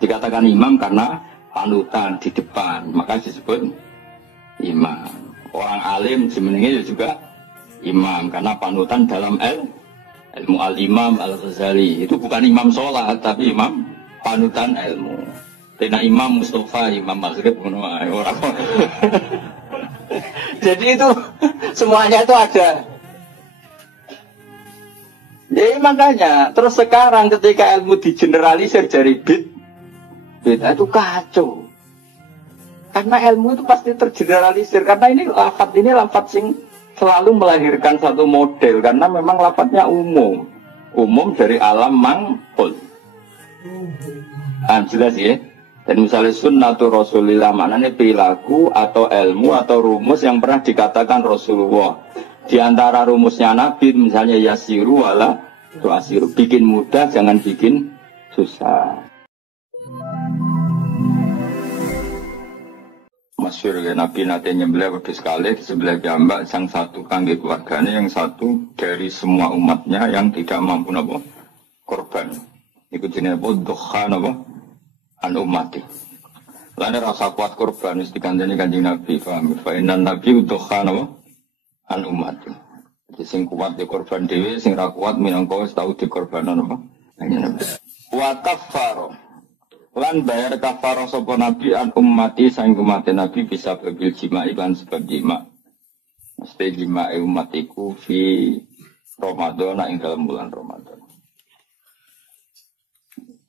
Dikatakan imam karena panutan di depan, maka disebut imam. Orang alim sebenarnya juga imam karena panutan dalam ilmu al-imam al-Ghazali. Itu bukan imam sholat tapi imam panutan ilmu. Tina Imam Mustafa, Imam Maghrib, orang. Jadi itu semuanya itu ada. Jadi makanya terus sekarang ketika ilmu digeneralisir dari bid'ah itu kacau. Karena ilmu itu pasti tergeneralisir. Karena ini lafadz sing selalu melahirkan satu model. Karena memang lafadznya umum dari alam mangkul. Jelas ya. Dan misalnya sunnatu Rasulillah maknanya perilaku atau ilmu atau rumus yang pernah dikatakan Rasulullah. Di antara rumusnya Nabi misalnya yasiru wala tuasiru, bikin mudah jangan bikin susah. Masyhur ya, Nabi nanti nyembelih wedhus sekali di sebelah jambak, yang satu kangge keluarganya, yang satu dari semua umatnya yang tidak mampu napa korban. Iku jenenge apa dokha napa an umati. Lan rasa kuat korban wis dikandani Kanjeng Nabi, paham? Fa innan nabi dokha napa an umati. Jadi sing kuat di korban dhewe, sing ra kuat minangka wis tau dikorbanan apa? Kanjeng Nabi. Wa kaffaro. Lan bayar kafarah sapa Nabi an ummati sang umat Nabi bisa babil jima iklan sebab jima. Mesti jima umatiku fi Ramadan ing dalam bulan Ramadan.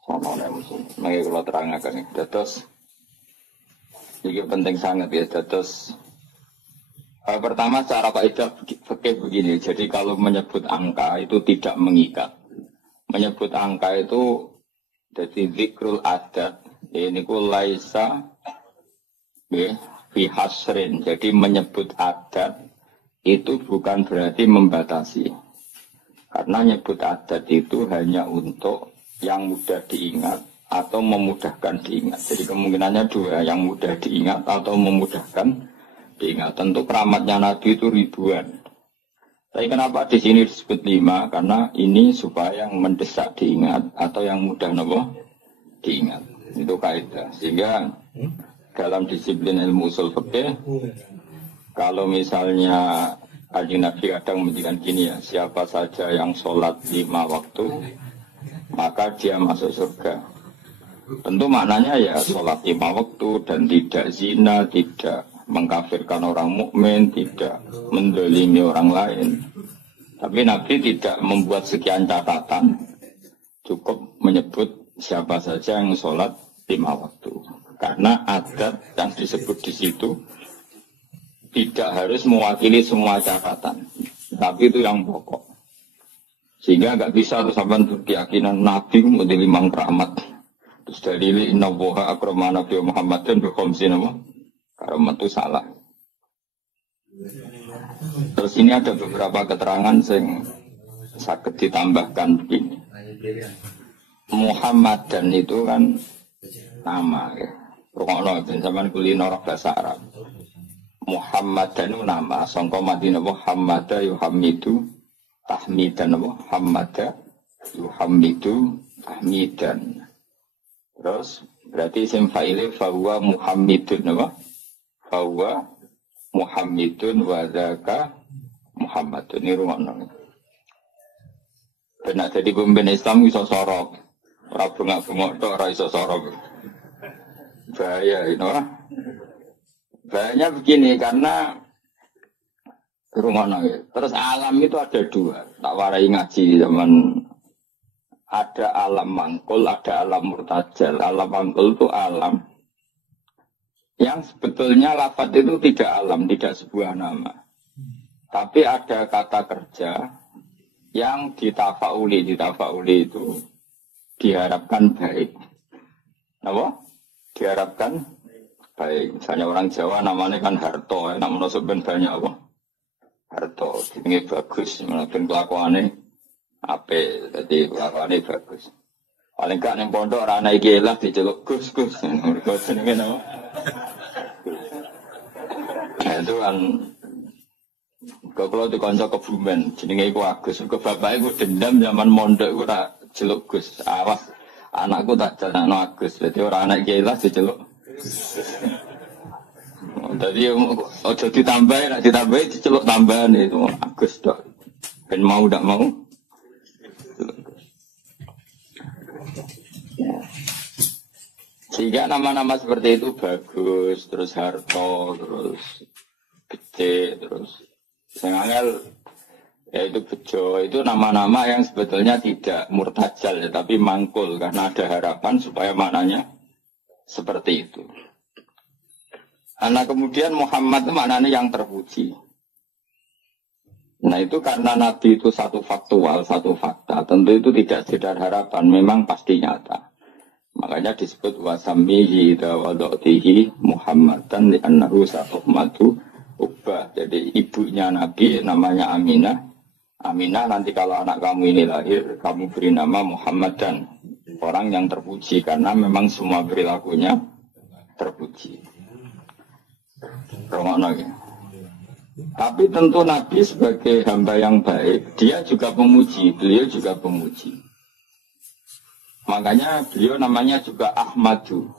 Sono nek musuh. Mangke kula terangaken dados iki penting sangat ya dados. Pertama cara kaidah fikih begini. Jadi kalau menyebut angka itu tidak mengikat. Menyebut angka itu jadi zikrul adat ini ku laisa fi hasrin. Jadi menyebut adat itu bukan berarti membatasi. Karena nyebut adat itu hanya untuk yang mudah diingat atau memudahkan diingat. Jadi kemungkinannya dua, yang mudah diingat atau memudahkan diingat. Tentu keramatnya Nabi itu ribuan. Tapi kenapa di sini disebut 5? Karena ini supaya yang mendesak diingat atau yang mudah nopo diingat. Itu kaidah. Sehingga dalam disiplin ilmu usul fikih, kalau misalnya Kanjeng Nabi kadang menjadikan gini ya, siapa saja yang sholat 5 waktu, maka dia masuk surga. Tentu maknanya ya sholat 5 waktu dan tidak zina, tidak mengkafirkan orang mukmin, tidak mendolimi orang lain. Tapi Nabi tidak membuat sekian catatan, cukup menyebut siapa saja yang sholat 5 waktu. Karena adat yang disebut di situ tidak harus mewakili semua catatan, tapi itu yang pokok. Sehingga nggak bisa terus sampai berkeyakinan Nabi menjadi 5 keramat. Terus dari inna woha akramana Nabi Muhammad dan berkomsi nama keramat itu salah. Terus ini ada beberapa keterangan yang sakit ditambahkan begini. Muhammad dan itu kan nama ya. Rukhono dan zaman kulino orang bahasa Arab. Muhammad dan itu nama. Sangka Madinah Muhammad yuhamidu tahmidan Muhammad yuhamidu tahmidan. Terus berarti isim fa'ile fahuwa Muhammadun apa? Fahuwa Muhammadun wa dzaka Muhammadun ini rumakna. Benak jadi pemimpin Islam iso sorok. Ora bengak-bengok tok ora iso sorok. Bahaya ini ora. Bahayanya begini karena rumakna. Terus alam itu ada dua. Tak warai ngaji zaman ada alam mangkul, ada alam murtajal. Alam mangkul itu alam yang sebetulnya lafadz itu tidak alam, tidak sebuah nama. Tapi ada kata kerja yang ditafauli itu diharapkan baik. Apa? Diharapkan baik. Misalnya orang Jawa namanya kan Harto, namanya sebenarnya banyak apa? Harto, ini bagus, mungkin kelakuannya ape, jadi kelakuannya bagus. Paling gak ning pondok ora ana iki lah diceluk Gus. Mergo jenenge napa? Itu kan kalau dikonco Kebumen jenenge iku Agus. Ke bapake ku dendam zaman mondok iku ora celuk Gus. Awas Anakku tak jenengno Agus, berarti orang anak kiai lah diceluk. Jadi ojo ditambahin, nak ditambahin diceluk tambahan itu Agus tok. Ben mau ndak mau. Sehingga nama-nama seperti itu bagus, terus Harto, terus Gede, terus Sengangel, ya itu Bejo, itu nama-nama yang sebetulnya tidak murtajal ya, tapi mangkul karena ada harapan supaya maknanya seperti itu. Nah kemudian Muhammad itu maknanya yang terpuji. Nah itu karena Nabi itu satu faktual, satu fakta, tentu itu tidak sekedar harapan, memang pasti nyata. Makanya disebut wasamihi dawadatihi Muhammadan li'annahu sa'uhmatu ubah. Jadi ibunya Nabi namanya Aminah. Aminah nanti kalau anak kamu ini lahir, kamu beri nama Muhammadan. Orang yang terpuji karena memang semua perilakunya terpuji. Tapi tentu Nabi sebagai hamba yang baik, dia juga pemuji, beliau juga pemuji. Makanya beliau namanya juga Ahmadu.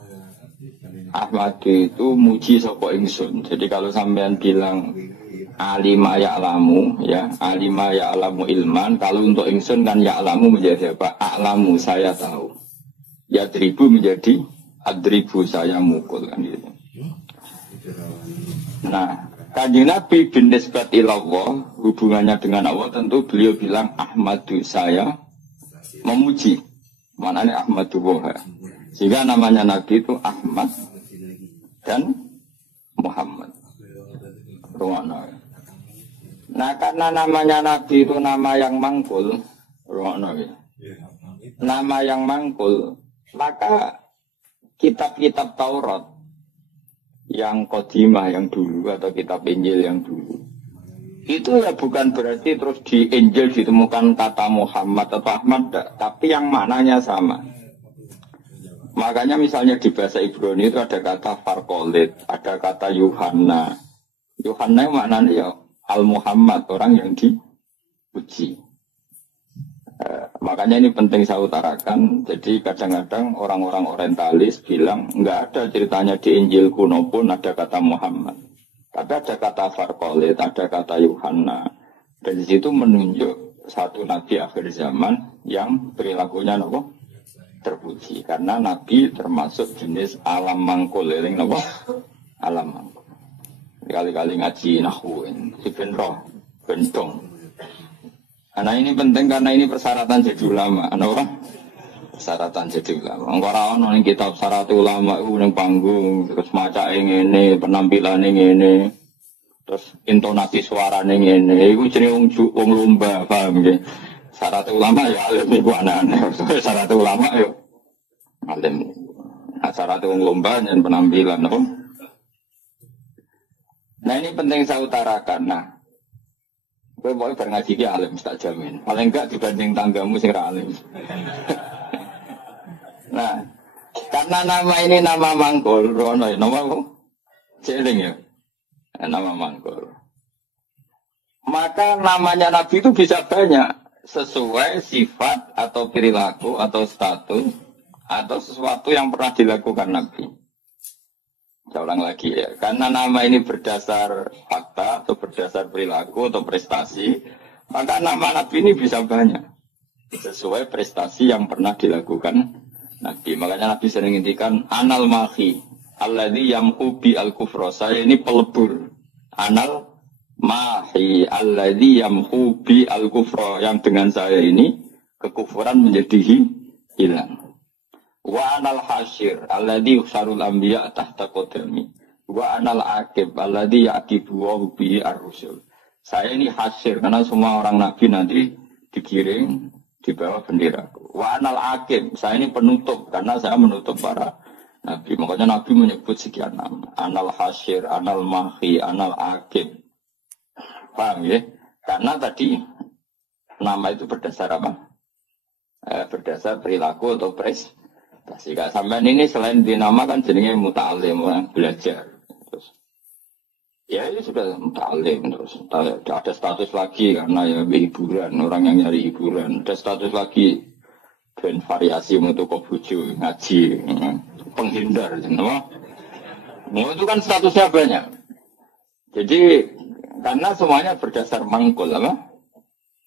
Ahmadu itu muji sapa ingsun. Jadi kalau sampean bilang alima ya'lamu, ya alima ya'lamu ilman, kalau untuk ingsun kan ya'lamu menjadi apa? A'lamu, saya tahu. Ya dribu menjadi adribu, saya mukul kan gitu. Nah, Kanjeng Nabi bin nisbat ilallah, hubungannya dengan Allah tentu beliau bilang Ahmadu, saya memuji. Maknanya Ahmadu Woha. Sehingga namanya Nabi itu Ahmad dan Muhammad. Nah karena namanya Nabi itu nama yang mangkul, nama yang mangkul, maka kitab-kitab Taurat yang kodimah yang dulu atau kitab Injil yang dulu itu ya bukan berarti terus di Injil ditemukan kata Muhammad atau Ahmad, tapi yang maknanya sama. Makanya misalnya di bahasa Ibrani itu ada kata Farkolit, ada kata Yuhanna. Yuhanna maknanya ya Al-Muhammad, orang yang dipuji. Makanya ini penting saya utarakan. Jadi kadang-kadang orang-orang orientalis bilang nggak ada ceritanya di Injil kuno pun ada kata Muhammad. Tapi ada kata Farkolit, ada kata Yuhanna. Dan di situ menunjuk satu nabi akhir zaman yang perilakunya nopo terpuji. Karena nabi termasuk jenis alam mangkul, nopo alam mangkul. Kali-kali ngaji nahwin, si benroh, bentong. Karena ini penting karena ini persyaratan jadi ulama. Apa? Persyaratan jadi ulama. Orang yang kitab syarat ulama itu yang panggung, terus maca ini, penampilan ini, terus intonasi suara ini, itu jenis wong lomba, paham ya? Syarat ulama ya alim itu anak-anak. Syarat ulama ya alim. Nah, syarat wong lomba dan penampilan, apa? Nah ini penting saya utarakan. Nah, gue boleh ngaji ke alim, tak jamin. Paling enggak dibanding tanggamu sing alim. Nah, karena nama ini nama mangkul, Rono, nama apa? Celing ya, nama mangkul. Maka namanya Nabi itu bisa banyak sesuai sifat atau perilaku atau status atau sesuatu yang pernah dilakukan Nabi. Saya ulang lagi ya, karena nama ini berdasar fakta atau berdasar perilaku atau prestasi, maka nama Nabi ini bisa banyak sesuai prestasi yang pernah dilakukan Nabi. Makanya Nabi sering ngintikan anal mahi alladzi yamhu bi al-kufra. Saya ini pelebur. Anal mahi alladzi yamhu bi al-kufra, yang dengan saya ini kekufuran menjadi hilang. Wa anal hasyir alladzi yusarul anbiya tahta qadami. Wa anal aqib alladzi yaqibu wa bi ar-rusul. Saya ini hasyir karena semua orang nabi nanti dikirim di bawah bendera. Wa anal aqib, saya ini penutup karena saya menutup para nabi. Makanya Nabi menyebut sekian nama. Anal hasyir, anal mahi, anal aqib. Paham ya? Karena tadi nama itu berdasar apa? Berdasar perilaku atau prestasi. Sampai ini selain dinamakan jenenge muta'alim, orang belajar. Terus, ya ini sudah muta'alim terus. Ada status lagi karena ya hiburan, orang yang nyari hiburan. Ada status lagi ben variasi untuk bojo ngaji, penghindar, kenapa? Mau itu kan statusnya banyak. Jadi karena semuanya berdasar mangkul apa?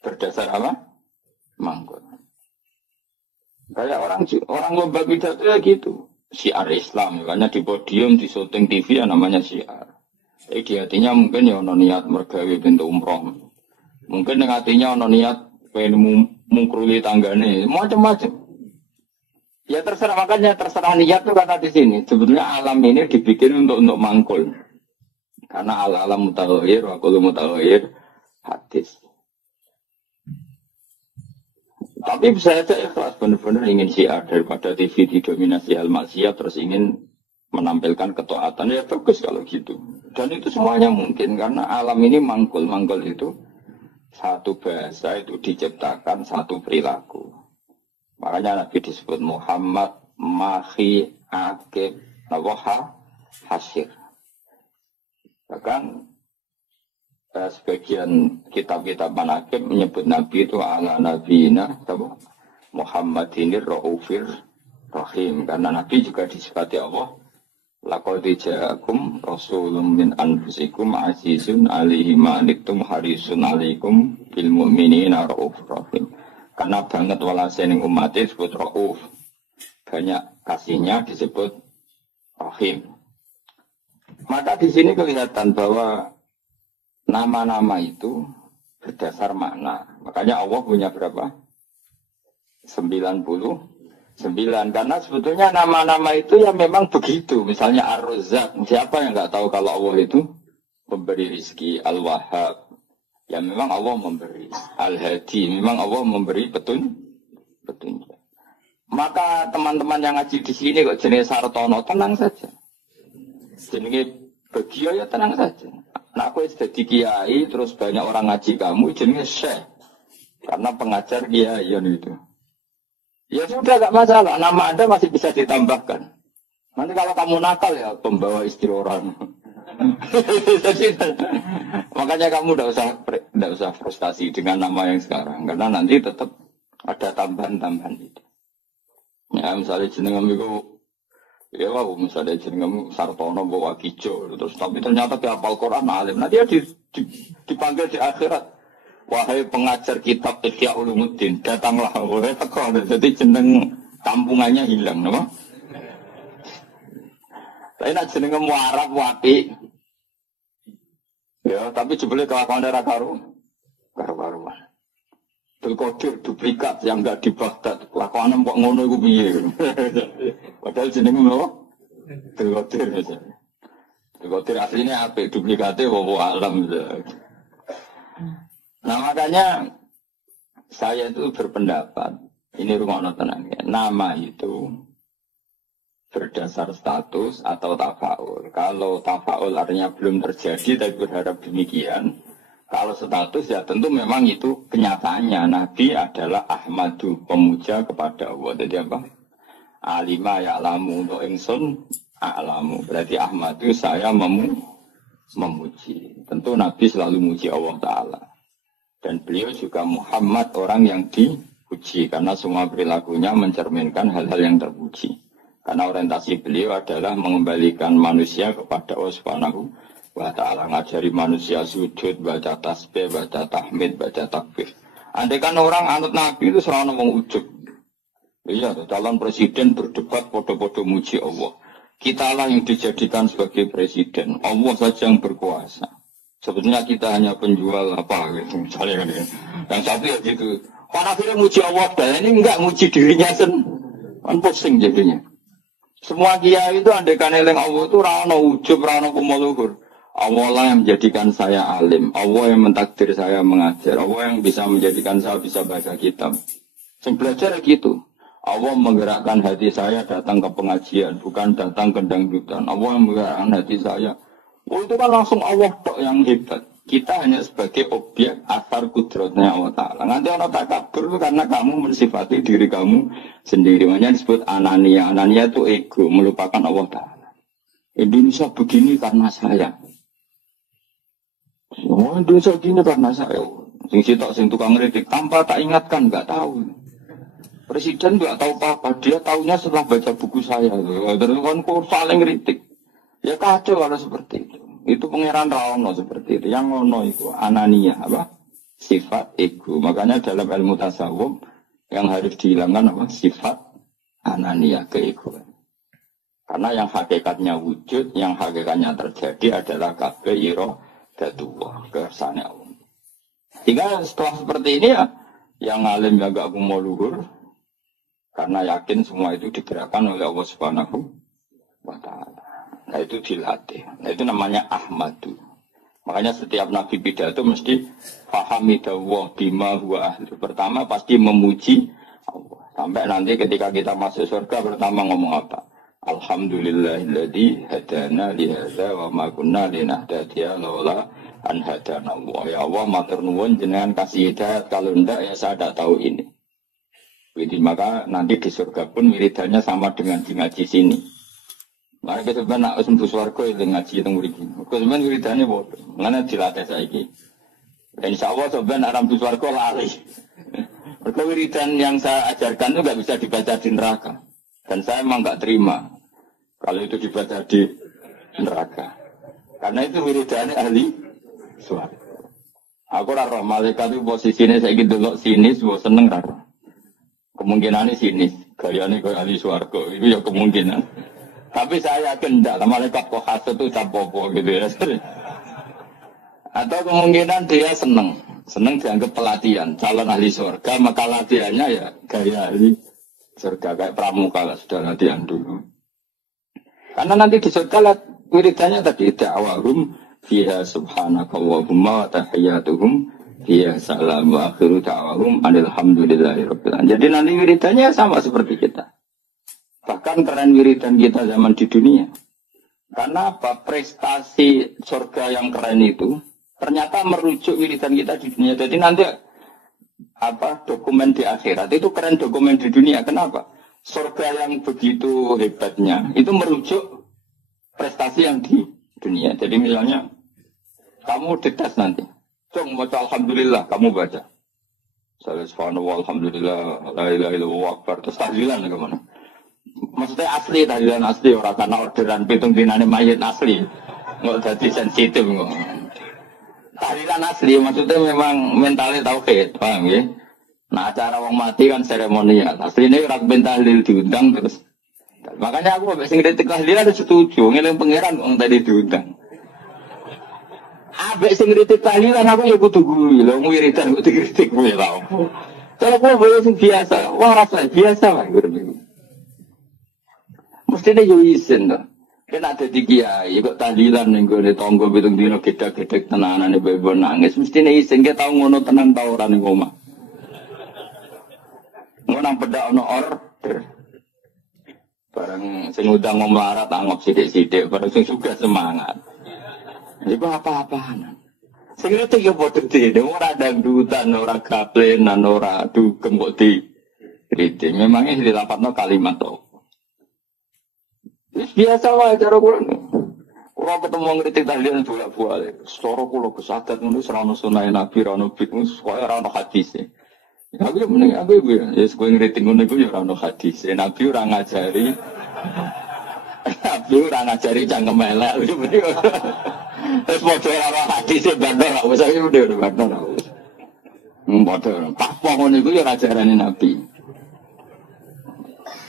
Berdasar apa? Mangkul. Kayak orang lomba pidato ya gitu. Syiar Islam, makanya di podium, di syuting TV ya namanya syiar. Di hatinya mungkin ya ono niat mergawe pintu umroh. Mungkin dengan hatinya ono niat pengen mungkruli tanggane, macam-macam. Ya terserah, makanya terserah niat tuh kata di sini. Sebetulnya alam ini dibikin untuk mangkul. Karena alam mutaghayyir wa kullu mutaghayyir hadis. Tapi bisa saja ikhlas benar-benar ingin syiar daripada TV didominasi hal maksiat terus ingin menampilkan ketaatan, ya bagus kalau gitu. Dan itu semuanya mungkin karena alam ini mangkul. Mangkul itu satu bahasa itu diciptakan satu perilaku. Makanya Nabi disebut Muhammad Mahi Akib Nawaha Hasyir. Bahkan sebagian kitab-kitab manaqib menyebut Nabi itu ala nabiyina Muhammadinir Raufir Rahim. Karena Nabi juga disifati Allah laqad ja'akum rasulun min anfusikum azizun alaihi ma anittum harisun alaikum bil mu'minina raufur rahim. Karena banget walase ning umat disebut Rauf. Banyak kasihnya disebut Rahim. Maka di sini kelihatan bahwa nama-nama itu berdasar makna. Makanya Allah punya berapa? 99. Karena sebetulnya nama-nama itu ya memang begitu. Misalnya Ar-Razzaq. Siapa yang nggak tahu kalau Allah itu memberi rizki? Al-Wahhab. Ya memang Allah memberi. Al-Hadi. Memang Allah memberi petunjuk. Maka teman-teman yang ngaji di sini kok jenis Sartono tenang saja. Jenis Bagio ya tenang saja. Nah aku jadi kiai terus banyak orang ngaji kamu jenis Syekh. Karena pengajar kiai itu. Ya sudah gak masalah. Nama Anda masih bisa ditambahkan. Nanti kalau kamu nakal ya pembawa istri orang. Makanya kamu tidak usah frustasi dengan nama yang sekarang. Karena nanti tetap ada tambahan-tambahan itu. Ya misalnya jenengam itu, ya wow, misalnya jenengam Sartono bawa Kijo, terus tapi ternyata dia hafal Quran alim. Nanti dia dipanggil di akhirat. Wahai pengajar kitab Ihya Ulumuddin, datanglah. Wahai teko, jadi jeneng kampungannya hilang, nama? Tapi nak jenengam Warab Wapi. Ya, tapi jebule kelakuan daerah karuan. Qadir duplikat yang enggak di Baghdad. Lakuane kok ngono iku piye. Padahal jenenge apa? Qadir aja. Qadir aslinya apik, duplikate wa alam. Nah, makanya saya itu berpendapat, ini rungokno tenan ya. Nama itu berdasar status atau tafaul. Kalau tafaul artinya belum terjadi tapi berharap demikian. Kalau status ya tentu memang itu kenyataannya. Nabi adalah Ahmadu, pemuja kepada Allah. Jadi apa? Alima ya'lamu untuk ingsun a'lamu. Berarti Ahmadu saya memuji. Tentu Nabi selalu muji Allah Ta'ala. Dan beliau juga Muhammad, orang yang dipuji. Karena semua perilakunya mencerminkan hal-hal yang terpuji. Karena orientasi beliau adalah mengembalikan manusia kepada Allah Subhanahu wa ta'ala, ngajari manusia sujud, baca tasbih, baca tahmid, baca takbir. Andai kan orang anut Nabi itu selalu ngomong ujub. Iya, calon presiden berdebat podo-podo muji Allah. Kitalah yang dijadikan sebagai presiden. Allah saja yang berkuasa. Sebetulnya kita hanya penjual apa gitu, misalnya kan ya. Yang satu ya gitu. Kalau akhirnya muji Allah, dan ini enggak muji dirinya kan pusing jadinya. Semua kiai itu andai kan eling Allah itu rano ujub, rano pemuluhur. Allah lah yang menjadikan saya alim. Allah yang mentakdir saya mengajar. Allah yang bisa menjadikan saya bisa baca kitab. Saya belajar gitu. Allah menggerakkan hati saya datang ke pengajian. Bukan datang ke dangdutan. Allah yang menggerakkan hati saya. Oh itu kan langsung Allah tok yang hebat. Kita hanya sebagai objek asar kudratnya Allah Ta'ala. Nanti orang takabur itu karena kamu mensifati diri kamu sendiri. Makanya disebut anania. Anania itu ego. Melupakan Allah Ta'ala. Indonesia begini karena saya. Oh, Indonesia gini karena saya. Sing sitok sing tukang ngritik tanpa tak ingatkan enggak tahu. Presiden nggak tahu apa-apa, dia tahunya setelah baca buku saya. Terus kan kok saling kritik. Ya kacau kalau seperti itu. Itu pangeran Raono seperti itu. Yang ngono itu anania apa? Sifat ego. Makanya dalam ilmu tasawuf yang harus dihilangkan apa? Sifat anania, keegoan. Karena yang hakikatnya wujud, yang hakikatnya terjadi adalah kabeh iradatullah, kersane Allah. Sehingga setelah seperti ini ya, yang alim ya gak mau luhur, karena yakin semua itu digerakkan oleh Allah Subhanahu wa Ta'ala. Nah itu dilatih. Nah itu namanya Ahmadu. Makanya setiap Nabi pidato mesti fahamidallah bima huwa ahli. Pertama pasti memuji Allah. Sampai nanti ketika kita masuk surga pertama ngomong apa? Alhamdulillahilladzi hadana li hadza wa ma kunna linahtadiya laula an hadana Allah. Ya Allah matur nuwun jenengan kasih hidayat, kalau ndak ya saya tidak tahu ini. Jadi maka nanti di surga pun wiridannya sama dengan di ngaji sini. Maka sebenarnya nak sembuh swarga itu ngaji itu mriki. Sebenarnya wiridannya bodoh. Mana dilatih saiki. Dan insya Allah sebenarnya aram sembuh swarga lari. Mereka wiridan yang saya ajarkan itu nggak bisa dibaca di neraka. Dan saya memang nggak terima kalau itu dibaca di neraka. Karena itu wiridannya ahli swarga. Aku raro malaikat itu posisinya saya gitu loh sinis, gue seneng raro. Kemungkinannya sinis, gayanya kayak ahli swarga itu ya kemungkinan. Tapi saya yakin tidak, malaikat kok hasut itu capopo gitu ya. Atau kemungkinan dia seneng dianggap pelatihan, calon ahli surga, maka latihannya ya gaya ahli surga kayak pramuka lah, sudah latihan dulu. Karena nanti di surga wiridannya tadi da'wahum fiha subhanakallahumma wa tahiyyatuhum fiha salam wa akhiru da'wahum alhamdulillahirabbil alamin. Jadi nanti wiridannya sama seperti kita. Bahkan keren wiridan kita zaman di dunia. Karena apa? Prestasi surga yang keren itu ternyata merujuk wiridan kita di dunia. Jadi nanti apa dokumen di akhirat itu keren dokumen di dunia. Kenapa? Surga yang begitu hebatnya itu merujuk prestasi yang di dunia. Jadi misalnya kamu dites nanti, dong baca alhamdulillah, kamu baca. Saya subhanallah alhamdulillah la ilaha illallah akbar terus tahlilan kemana? Maksudnya asli tahlilan asli orang karena orderan pitung dinane mayit asli. Nggak jadi sensitif nggak. Tahlilan asli maksudnya memang mentalnya tauhid, paham ya? Nah acara wong mati kan seremonial. Aslinya rak ben tahlil diundang terus. Makanya aku mbek sing kritik tahlilan setuju, ngeling pangeran wong tadi diundang. Ambek sing kritik tahlilan aku ya kudu guyu lho, wiridan kok dikritik kowe lha opo. Kalau kowe sing biasa, wong rasa biasa wae ngono. Mestinya yo isin to. Kena dadi kiai kok tahlilan ning gone tangga pitung dina gedhe-gedhe tenanane bebo nangis. Mestinya isin ke tau ngono tenan ta ora ning omah. Ngono pedak ono order. Barang sing udang mau melarat anggap sithik-sithik, barang sing sugih semangat. Iku apa-apaan. Sing itu ya bodoh dene, ora dangdutan, ora gaplenan, ora dugem kok di kritik. Memangnya dilapatno kalimat to. Biasa wae cara kula. Kula ketemu ngritik tahlilan bolak-balik. Secara kula kesadat ngono ora ono sunah Nabi, ora ono fitnah, ora ono hadis. Aku yo mending aku ya kowe ngritik ngono iku yo ora ono hadis. Nabi ora ngajari. Nabi ora ngajari cangkem elek. Wis padha ora hadis bandar ora usah iki udah bandar. Padha. Apa ngono iku yo ajarane Nabi.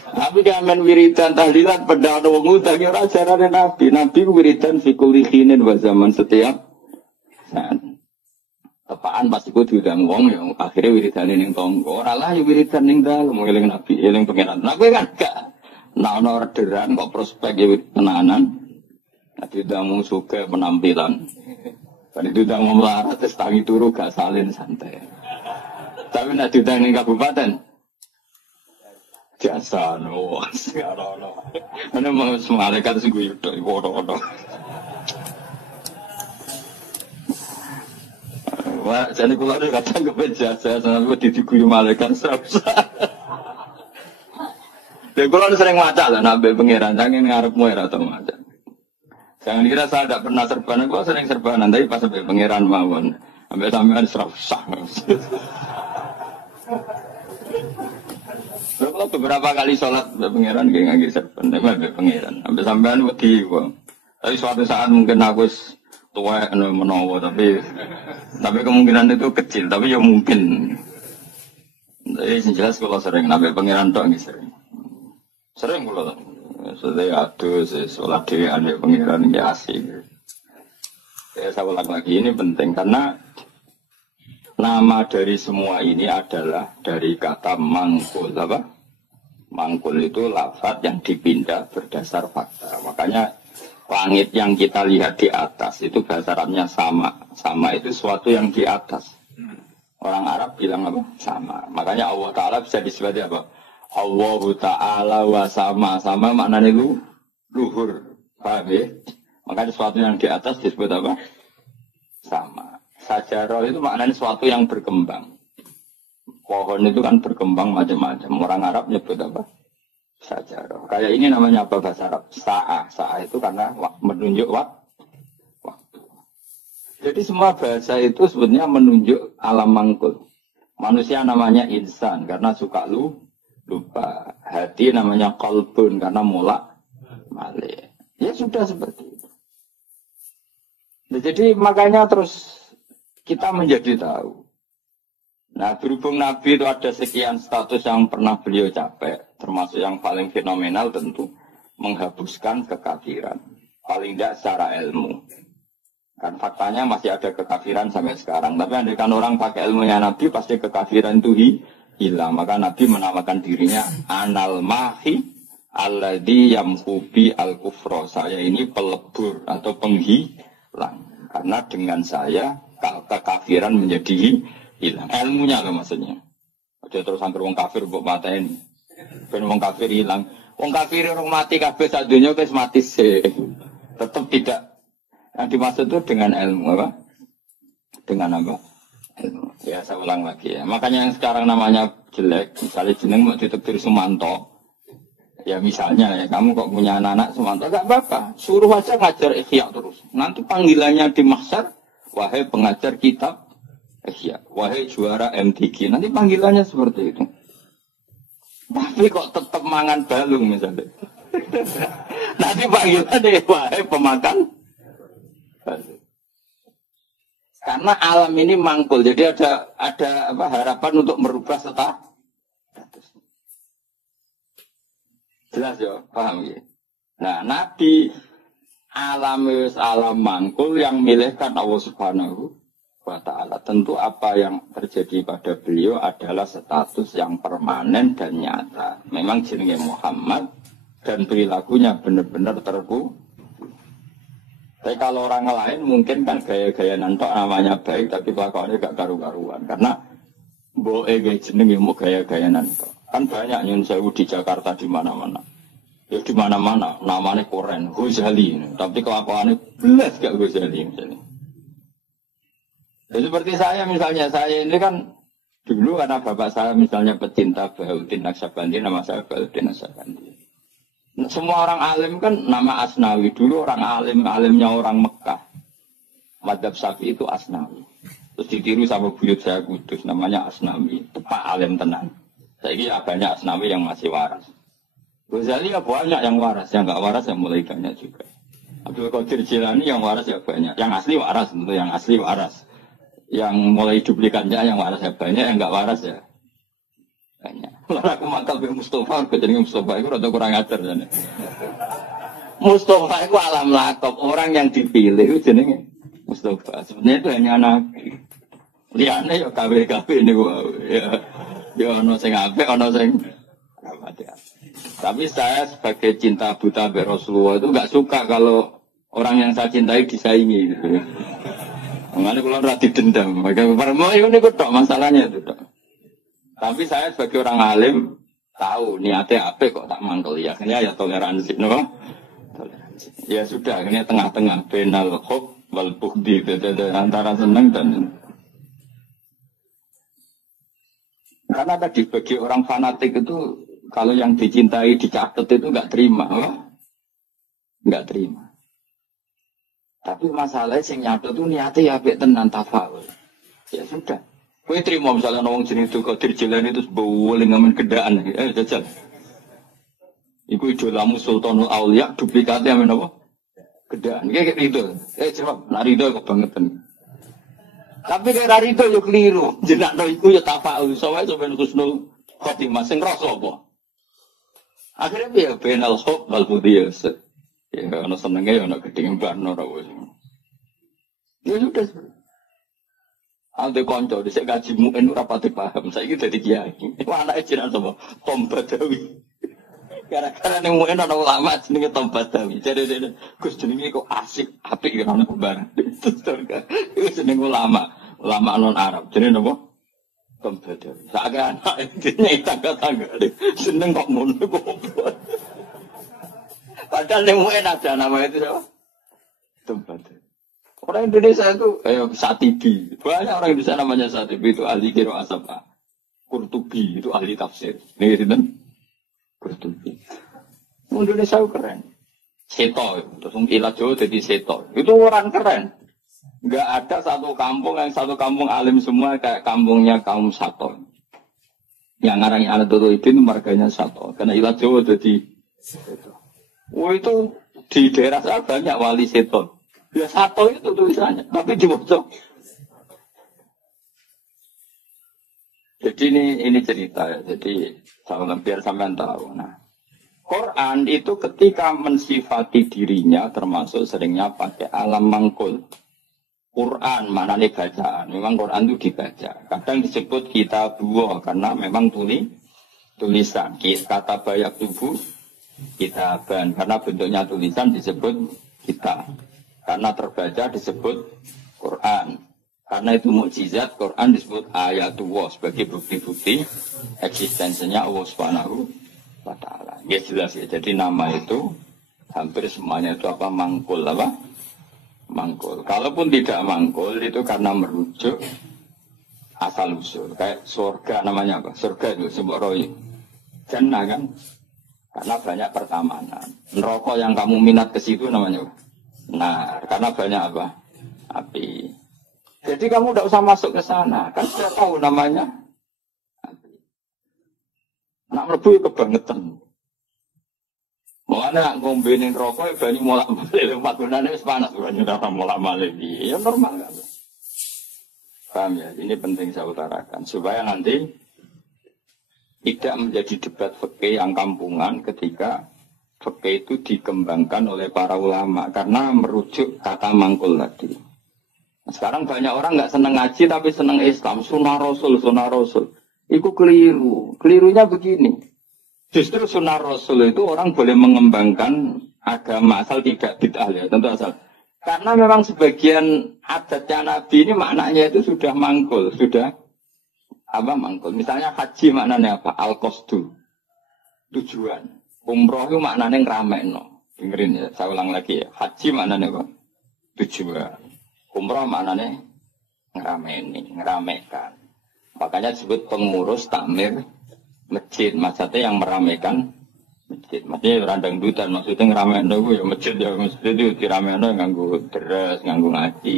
Tapi kamen wiridan tahlilan pada ada wong utang ya ajaran Nabi. Nabi wiridan fi kulli khinin wa zaman setiap saat. Tepaan pasti ku diundang wong ya akhirnya wiridan ning tangga. Ora lah ya wiridan ning dalem eling Nabi, eling pangeran. Nah kowe kan gak ana orderan kok prospek ya tenanan. Nek diundang suka penampilan. Kan diundang melarat terus tangi turu gak salin santai. Tapi nek diundang ning kabupaten jasa no, sekarang no. Mana mau malaikat sungguh itu, bodoh. Wah, jadi kalau ada kata gue jasa, sampai diguyu malaikat serasa. Dan kalau sering maca lah, nabi pangeran, jangan ngarepmu ya atau maca. Jangan kira saya tidak pernah serbanan, gue sering serbanan, tapi pas sampai pangeran mawon, sampai sampean serasa. Kalau beberapa kali sholat pangeran kayak nggak serban, tapi pangeran. Sampai sampean wedi kok. Tapi suatu saat mungkin aku tua menowo, tapi kemungkinan itu kecil, tapi ya mungkin. Jadi jelas kalau sering nabi pangeran tok nggih sering. Sering kalau sudah aduh sholat di ane pangeran ya asik. Saya ulang lagi ini penting karena nama dari semua ini adalah dari kata mangkul apa? Mangkul itu lafaz yang dipindah berdasar fakta. Makanya langit yang kita lihat di atas itu bahasa Arabnya sama. Sama itu sesuatu yang di atas. Orang Arab bilang apa? Sama. Makanya Allah Ta'ala bisa disebut apa? Allah Ta'ala wa sama. Sama maknanya itu luhur. Paham ya? Makanya sesuatu yang di atas disebut apa? Sama. Sajarah itu maknanya sesuatu yang berkembang. Pohon itu kan berkembang macam-macam. Orang Arab nyebut apa? Sajarah. Kayak ini namanya apa bahasa Arab? Sa'ah. Sa'ah itu karena menunjuk waktu. Jadi semua bahasa itu sebetulnya menunjuk alam mangkul. Manusia namanya insan karena suka lupa. Hati namanya qalbun karena malik. Ya sudah seperti itu. Nah, jadi makanya terus kita menjadi tahu. Nah berhubung Nabi itu ada sekian status yang pernah beliau capai. Termasuk yang paling fenomenal tentu menghapuskan kekafiran. Paling tidak secara ilmu. Kan faktanya masih ada kekafiran sampai sekarang. Tapi andaikan orang pakai ilmunya Nabi, pasti kekafiran itu hilang. Maka Nabi menamakan dirinya Anal Mahi Alladhi Yamhubi Al-Kufro. Saya ini pelebur atau penghilang. Karena dengan saya kekafiran menjadi hilang. Ilmunya loh maksudnya. Ada terus angker wong kafir buat mata ini. Ben wong kafir hilang. Wong kafir orang mati kabeh sak dunya wis mati sih. Tetap tidak. Yang dimaksud itu dengan ilmu apa? Dengan apa? Ilmu. Ya saya ulang lagi ya. Makanya yang sekarang namanya jelek, misalnya jeneng mau ditektir Sumanto. Ya misalnya ya kamu kok punya anak Sumanto, gak apa-apa. Suruh aja ngajar Ihya terus. Nanti panggilannya di mahsyar, wahai pengajar kitab Ihya, wahai juara MTQ. Nanti panggilannya seperti itu. Tapi kok tetap mangan balung misalnya. Nanti panggilannya wahai pemakan. Karena alam ini mangkul, jadi ada apa, harapan untuk merubah status. Jelas ya, paham ya? Nah, Nabi alam mangkul yang milihkan Allah Subhanahu wa Ta'ala. Tentu apa yang terjadi pada beliau adalah status yang permanen dan nyata. Memang jenenge Muhammad dan perilakunya benar-benar terku. Tapi kalau orang lain mungkin kan gaya-gaya nantok namanya baik tapi kelakuannya gak karu-karuan. Karena boe gaya jeneng mau gaya-gaya nantok. Kan banyak nyun sewu di Jakarta di mana-mana. Ya di mana-mana namanya Koren, Ghazali. Tapi kelakuannya belas gak Ghazali misalnya. Ya seperti saya misalnya, saya ini kan dulu karena bapak saya misalnya pecinta Bahuddin Naksabandi, nama saya Bahuddin Naksabandi. Semua orang alim kan nama Asnawi. Dulu orang alimnya orang Mekah. Madhab Syafi'i itu Asnawi. Terus ditiru sama buyut saya Kudus, namanya Asnawi. Tepat alim tenang. Saya kira banyak Asnawi yang masih waras. Ghazali ya banyak yang waras, yang nggak waras yang mulai banyak juga. Abdul Qadir Jilani yang waras ya banyak. Yang asli waras, tentu yang asli waras. Yang mulai duplikannya yang waras ya banyak, yang nggak waras ya banyak. Lalu aku makal be Mustafa, jadi Mustafa itu rada kurang ajar jane. Mustafa itu alam lakop, orang yang dipilih itu jenenge Mustafa. Sebenarnya itu hanya nabi. Liane ya KW ini ya ono sing apik, ono sing tapi saya sebagai cinta buta be Rasulullah itu enggak suka kalau orang yang saya cintai disaingi gitu. Makanya kalau ora didendam, mau ini kok masalahnya itu tok. Tapi saya sebagai orang alim tahu niatnya apa kok tak mangkel ya. Akhirnya ya toleransi, no? Toleransi. Ya sudah, akhirnya tengah-tengah benal khub wal bughdi antara senang dan karena tadi bagi orang fanatik itu kalau yang dicintai dicatat itu enggak terima, enggak terima. Tapi masalahnya sing nyatet itu niatnya ya apik tenan tafawul. Ya sudah. Kowe trimo misalnya wong jeneng Abdul Qadir Jilani itu bowling ngamen gedaan. Jajal. Iku idolamu Sultanul Aulia duplikatnya amen apa? Gedaan. Kayak gitu. Coba nak rido kebangetan. Tapi kayak rido yo keliru. Jenakno iku yo tafaul. Soale sampeyan husnul khotimah sing rasa apa? Akhirnya piye benal hub wal budiyas. Ya ono senenge yo ono gedeng mbano ora wis. Ya sudah. Ante konco dhisik kaji muen ora pati paham. Saiki dadi kiai. Wah anake jeneng sapa? Tom Badawi. Gara-gara ning muen ana ulama jenenge Tom Badawi. Jadi Gus jenenge kok asik, apik ya ana barang. Itu jeneng ulama non Arab. Jenenge napa? Tom Badawi. Sak anak jenenge tangga-tangga. Seneng kok ngono kok. Padahal ning muen ada nama itu siapa? Tom Badawi. Orang Indonesia itu, Satibi. Banyak orang Indonesia namanya Satibi itu ahli kiro asapa. Qurtubi itu ahli tafsir. Nih, kan? Qurtubi. Indonesia itu keren. Seto, terus ilah Jawa jadi seto. Itu orang keren. Enggak ada satu kampung alim semua kayak kampungnya kaum Sato. Yang ngarangnya alat itu marganya Sato. Karena ilah Jawa jadi seto. Oh itu di daerah saya banyak wali seto. Ya Sato itu tulisannya, tapi dibocok. Jadi ini cerita ya. Jadi biar sampean tahu. Nah, Quran itu ketika mensifati dirinya termasuk seringnya pakai alam mangkul. Quran maknanya bacaan. Memang Quran itu dibaca. Kadang disebut kitab buah karena memang tulisan. Kata bayak tubuh kitaban karena bentuknya tulisan disebut kitab. Karena terbaca disebut Quran. Karena itu mukjizat, Quran disebut ayatullah sebagai bukti-bukti eksistensinya Allah Subhanahu wa Ta'ala. Ya jelas ya. Jadi nama itu hampir semuanya itu apa? Mangkul apa? Mangkul. Kalaupun tidak mangkul itu karena merujuk asal usul. Kayak surga namanya apa? Surga itu sebuah roy. Jannah kan? Karena banyak pertamanan. Neraka yang kamu minat ke situ namanya apa? Nah, karena banyak apa? Api. Jadi kamu tidak usah masuk ke sana, kan sudah tahu namanya api. Nak mlebu kebangetan. Mulane nak ngombenin rokok banyu molak-malik lewat gunane wis panas banyu ora molak-malik. Ya normal kan. Paham ya? Ini penting saya utarakan supaya nanti tidak menjadi debat fikih yang kampungan ketika fikih itu dikembangkan oleh para ulama karena merujuk kata mangkul tadi. Sekarang banyak orang nggak senang ngaji tapi senang Islam, sunnah Rasul. Itu keliru. Kelirunya begini. Justru sunnah Rasul itu orang boleh mengembangkan agama asal tidak bid'ah ya, tentu asal. Karena memang sebagian adatnya Nabi ini maknanya itu sudah mangkul, sudah apa mangkul. Misalnya haji maknanya apa? Al-qasdu. Tujuan. Umroh itu maknanya ngeramein. Dengerin ya, saya ulang lagi ya. Haji maknanya apa? Tujuan. Umroh maknanya ngeramekan. Makanya disebut pengurus takmir masjid. Maksudnya yang meramaikan masjid. Maksudnya randang dutan. Maksudnya ngeramein itu ya masjid itu diramein nganggu deres, nganggu ngaji.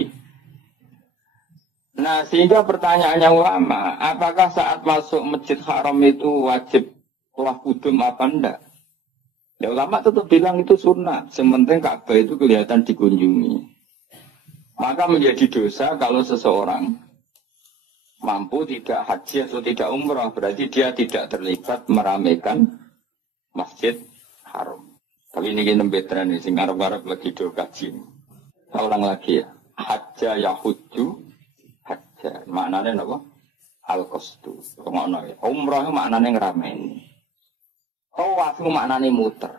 Nah sehingga pertanyaannya ulama, apakah saat masuk masjid haram itu wajib tawaf kudum apa enggak? Ya ulama tetap bilang itu sunnah. Sementing Ka'bah itu kelihatan dikunjungi. Maka menjadi dosa kalau seseorang mampu tidak haji atau tidak umrah. Berarti dia tidak terlibat meramaikan masjid haram. Tapi ini kita nembetran ini. Ngarep-ngarep lagi do kaji. Saya ulang lagi ya. Hajja yahudju. Hajja. Maknanya apa? Al-qasdu. Umrah maknanya ngeramein. Tawaf itu maknanya muter.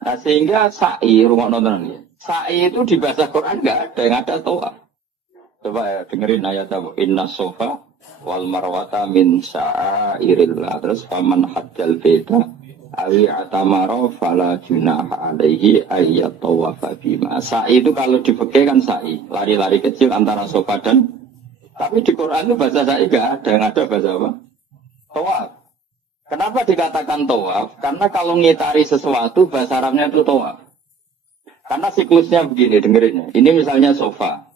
Nah sehingga sa'i, rumah nonton ya. Sa'i itu di bahasa Quran nggak ada, yang ada tawaf. Coba ya, dengerin ayat apa? Inna sofa wal marwata min sa'airillah. Terus faman hajjal beda awi atamaro fala junaha alaihi ayyat tawafa bima. Sa'i itu kalau di fikih kan sa'i, lari-lari kecil antara sofa dan. Tapi di Quran itu bahasa sa'i nggak ada, yang ada bahasa apa? Tawaf. Kenapa dikatakan tawaf? Karena kalau ngitari sesuatu, bahasa Arabnya itu tawaf. Karena siklusnya begini, dengerin ya. Ini misalnya sofa.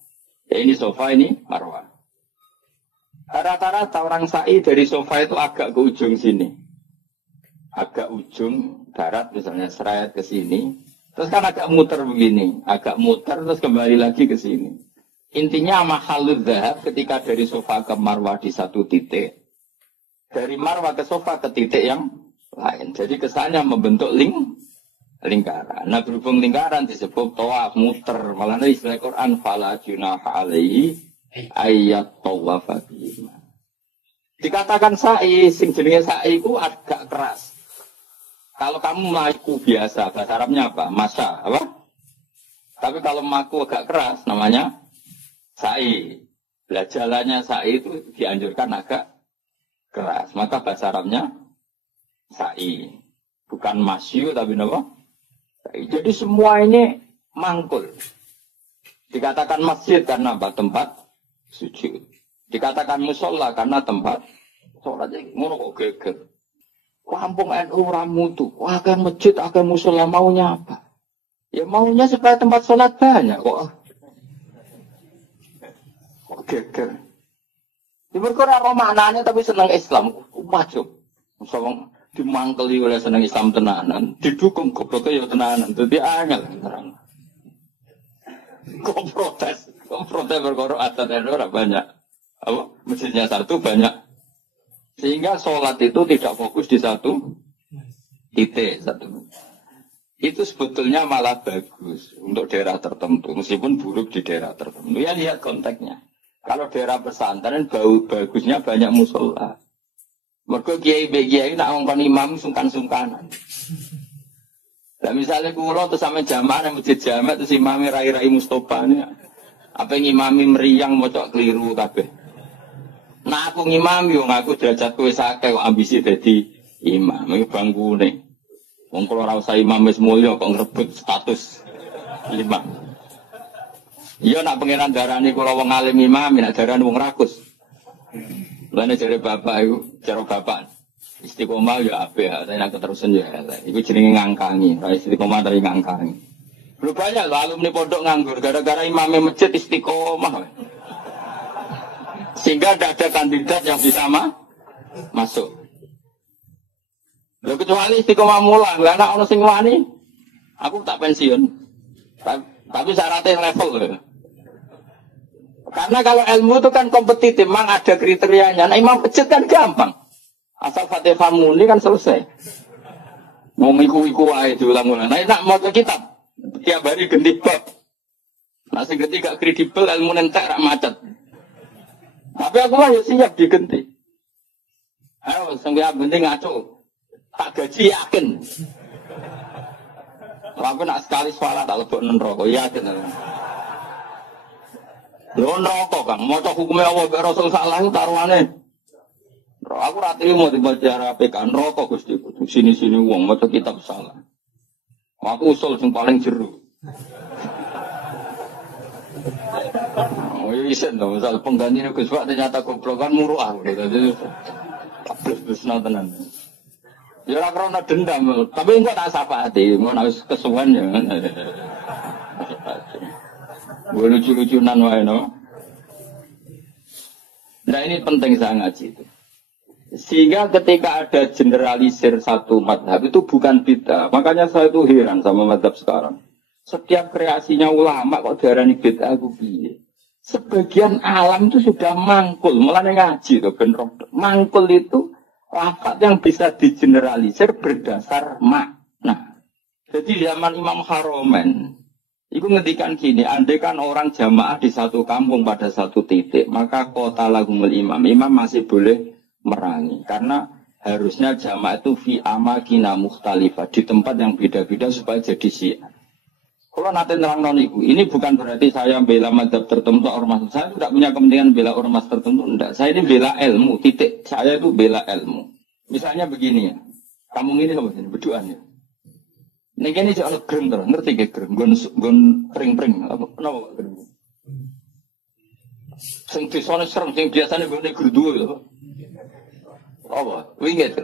Ya ini sofa, ini marwah. Rata-rata orang sa'i dari sofa itu agak ke ujung sini. Agak ujung barat misalnya serayat ke sini. Terus kan agak muter begini. Agak muter terus kembali lagi ke sini. Intinya mahalud dhahab ketika dari sofa ke marwah di satu titik. Dari marwah ke sofa ke titik yang lain. Jadi kesannya membentuk lingkaran. Nah berhubung lingkaran disebut tawaf muter. Malah istilah Quran fala junaha alaihi ayat tawafa bihima. Dikatakan sa'i, sing jenenge sa'i ku agak keras. Kalau kamu maku biasa, bahasa Arabnya apa? Masa, apa? Tapi kalau maku agak keras, namanya sa'i. Jalannya sa'i itu dianjurkan agak keras. Maka bahasa Arabnya sa'i. Bukan masyu, tapi apa? Sa'i. Jadi semua ini mangkul. Dikatakan masjid karena apa? Tempat sujud. Dikatakan musola karena tempat sholat. Ngono kok geger. Kampung NU ramutu, akan masjid, akan musola, maunya apa? Ya maunya supaya tempat sholat banyak kok. Kok geger. Di berkora romananya tapi senang Islam, wajib. Misalnya dimangkeli oleh senang Islam tenanan, didukung gobloknya ya tenanan, jadi angel terang. Kok protes berkora adat NU banyak. Apa? Masjidnya satu banyak. Sehingga sholat itu tidak fokus di satu titik. Itu sebetulnya malah bagus untuk daerah tertentu. Meskipun buruk di daerah tertentu. Ya lihat konteksnya. Kalau daerah pesantren bagusnya banyak musola. Mereka kiai nak ngomong imam sungkan-sungkanan. Nah misalnya kulo terus sama jamaah yang masjid jamaah terus imami rai-rai Mustafa ini. Apa yang imami meriang mocok keliru kabeh. Nah aku ngimami, aku derajatku wis akeh kok ambisi dadi imam. Iki bangkune. Wong kula ora usah imam wis mulya kok ngrebut status imam. Iya nak pengiran darani kula wong alim imam, nak darani wong rakus. Lane jare bapak iku, cara bapak istiqomah ya apik, tapi nek terusen ya elek. Iku jenenge ngangkangi, istiqomah dari ngangkangi. Lu banyak lho alumni pondok nganggur gara-gara imame masjid istiqomah. Sehingga tidak ada kandidat yang bisa masuk. Loh kecuali istiqomah mulang, lah anak ono sing wani, aku tak pensiun. Tapi syaratnya level loh. Karena kalau ilmu itu kan kompetitif, memang ada kriterianya. Nah imam masjid kan gampang. Asal Fatihah muni kan selesai. Mau iku-iku aja diulang-ulang. Nah nak mau kitab, tiap hari ganti bab. Nah sing ganti gak kredibel, ilmu nentek rak macet. Tapi aku lah ya siap diganti. Ayo, sampai penting ngaco. Tak gaji yakin. Tapi nak sekali suara tak lebok neraka, yakin. Lho neraka Kang, maca hukume Allah mek Rasul salah itu taruhane. Aku ra trimo dibaca PK neraka Gusti. Sini-sini wong maca kitab salah. Aku usul sing paling jero. Oh iya isen dong, misal penggantinya Gus Pak ternyata goblokan muruah gitu. Terus tenan. Ya ora krono dendam, tapi enggak tak sapati, mau harus kesuwen ya. Gue lucu-lucunan wae no. Nah ini penting saya ngaji itu. Sehingga ketika ada generalisir satu madhab itu bukan bid'ah. Makanya saya itu heran sama madhab sekarang. Setiap kreasinya ulama kok diarani bid'ah aku piye. Sebagian alam itu sudah mangkul, mulane ngaji to ben mangkul itu lafaz yang bisa digeneralisir berdasar makna. Jadi zaman Imam Haromen itu ngendikan gini, andai kan orang jamaah di satu kampung pada satu titik, maka kota lagumul imam masih boleh merangi karena harusnya jamaah itu fi amakina mukhtalifah di tempat yang beda-beda supaya jadi syiar. Kalau nanti terang noniku, ini bukan berarti saya bela madhab tertentu ormas. Saya tidak punya kepentingan bela ormas tertentu, enggak. Saya ini bela ilmu, titik. Saya itu bela ilmu. Misalnya begini ya, kamu ini apa ini? Berduaan ya. Ini soal gereng terus, ngerti gak gereng? Gon pring-pring, apa? Kenapa gereng? Sing disone serem, sing biasanya gue gerdu itu. Apa? Winget.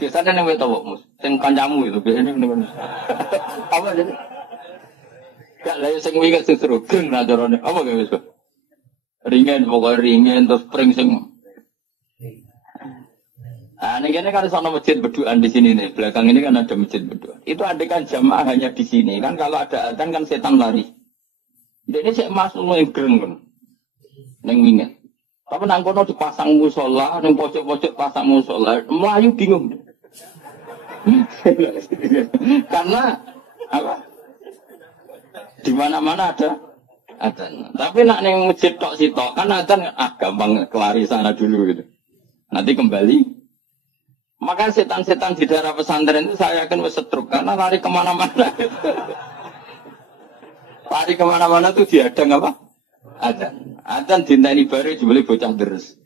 Biasanya nih tahu mus, sing kancamu itu biasanya nih. Apa jadi? Gak lah, sing winget sing seru, gereng nah caranya. Apa gak bisa? Ringen, pokoknya ringen, terus pring sing Nah, ini kan sono masjid berduaan di sini nih. Belakang ini kan ada masjid berduaan. Itu adekan jamaah hanya di sini. Kan kalau ada adzan kan setan lari. Jadi saya masuk yang gereng kan. Neng mingat. Tapi nang kono dipasang musola, nang pojok-pojok pasang musola, Melayu bingung. Karena apa? Di mana-mana ada adzan. Tapi nak neng masjid tok sitok kan adzan gampang kelari sana dulu gitu. Nanti kembali. Maka setan-setan di daerah pesantren itu saya yakin setruk karena lari kemana-mana. Lari kemana-mana tuh dihadang apa? Adzan dinteni baru dibeli bocah deres.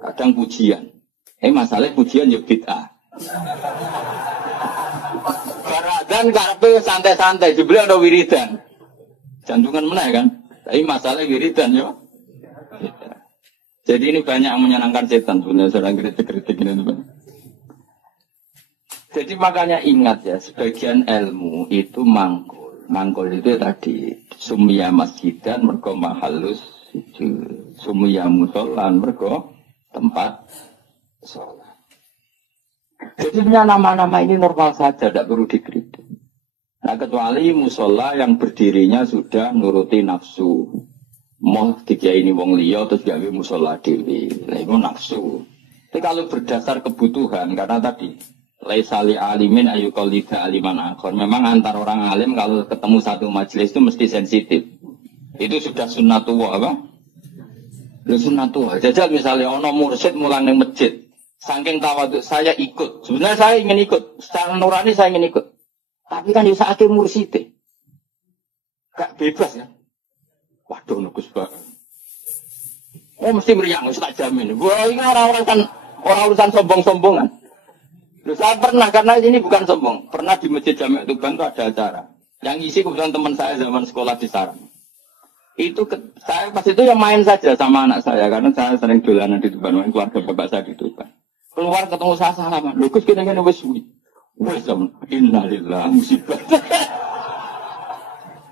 Kadang pujian. Masalahnya pujian ya bid'ah. Karena adzan karepe santai-santai dibeli ada wiridan. Jantungan meneh kan. Tapi masalahnya wiridan ya. Jadi ini banyak yang menyenangkan setan sebenarnya sedang kritik-kritik ini teman. Jadi makanya ingat ya, sebagian ilmu itu mangkul. Mangkul itu tadi sumya masjidan mergo mahallus sumya musolan mergo tempat sholat. Jadi nama-nama ini normal saja, tidak perlu dikritik. Nah kecuali musola yang berdirinya sudah nuruti nafsu. Mau tiga ini wong liya terus gawe musola dewi, nah itu nafsu. Tapi kalau berdasar kebutuhan, karena tadi laisali alimin ayu qalida aliman akhor. Memang antar orang alim kalau ketemu satu majelis itu mesti sensitif. Itu sudah sunnatullah apa? Sunnatullah. Jajal misalnya ono mursyid mulang ning masjid, saking tawadhu saya ikut. Sebenarnya saya ingin ikut, secara nurani saya ingin ikut. Tapi kan di saat mursyid gak bebas ya. Waduh, nukus banget. Mesti meriang, mesti tak jamin. Wah, ini orang-orang kan orang urusan sombong-sombongan. Loh, saya pernah, karena ini bukan sombong. Pernah di Masjid Jami' Tuban itu ada acara. Yang isi kebetulan teman saya zaman sekolah di Sarang. Itu saya pas itu yang main saja sama anak saya, karena saya sering dolanan di Tuban, main keluarga bapak saya di Tuban. Keluar ketemu saya salaman. Loh, kus kena-kena wes suwi. Wes innalillah musibah.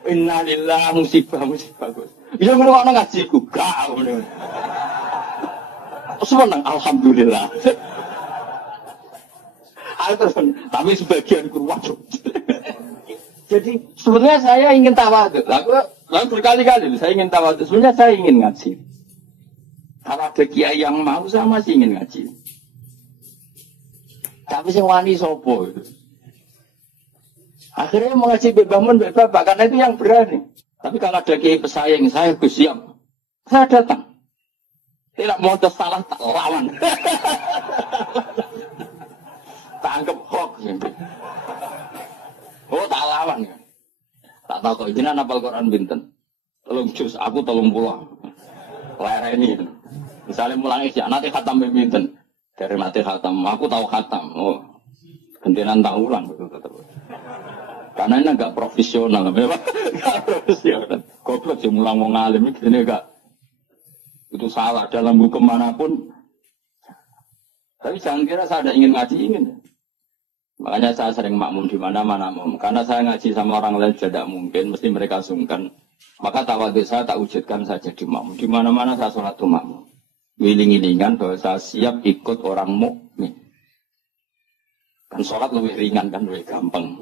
Innalillah musibah. Iya ngono ana ngaji ku gak ngono. Seneng alhamdulillah. Tapi sebagian kurang. Jadi sebenarnya saya ingin tawadhu. Lalu berkali-kali saya ingin tawadhu. Sebenarnya saya ingin ngaji. Kalau ada kiai yang mau saya masih ingin ngaji. Tapi sing wani sapa itu? Akhirnya mengaji bebangun bapak karena itu yang berani. Tapi kalau ada kiai pesaing, saya siap. Saya datang. Tidak mau tersalah tak lawan. Tangkep hoax. Oh tak lawan. Tak tahu kok jenengan hafal Quran binten. Tolong jus, aku tolong pulang. Lereni. Misalnya mulang isya, nanti khatam binten. Dari nanti khatam, aku tahu khatam. Oh, gentenan tak ulang betul-betul. Karena ini agak profesional, memang agak profesional. Goblok sih mulang mau ngalim ini agak itu salah dalam hukum manapun. Tapi jangan kira saya ada ingin ngaji ingin. Makanya saya sering makmum di mana-mana makmum. Karena saya ngaji sama orang lain tidak mungkin, mesti mereka sungkan. Maka tawadhu saya tak wujudkan saja di makmum. Di mana-mana saya sholat tuh makmum. Wiling-wilingan bahwa saya siap ikut orang mukmin. Kan sholat lebih ringan kan lebih gampang.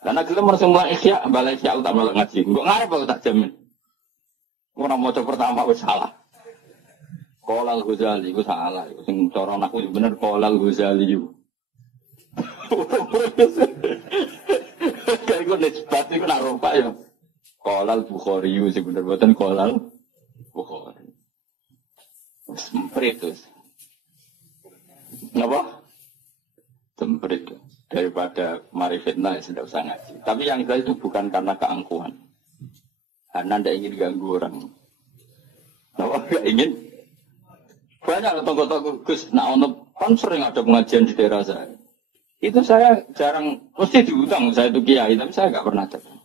Karena kita harus mulai isya, balik isya tak malah ngaji. Enggak ngarep aku tak jamin. Orang mau coba pertama aku salah. Qolal Ghazali itu salah. Sing cara aku bener Qolal Ghazali itu. Kayak gue nisbat itu nak rompak ya. Qolal Bukhari itu sih bener buatan Qolal Bukhari. Semprit itu. Kenapa? Semprit itu. Daripada mari fitnah ya sudah usah ngaji. Tapi yang jelas itu bukan karena keangkuhan. Karena anda ingin ganggu orang. Kenapa nggak ingin? Banyak toko-toko Gus. Nah untuk kan sering ada pengajian di daerah saya. Itu saya jarang, mesti diundang saya itu kiai, tapi saya nggak pernah datang.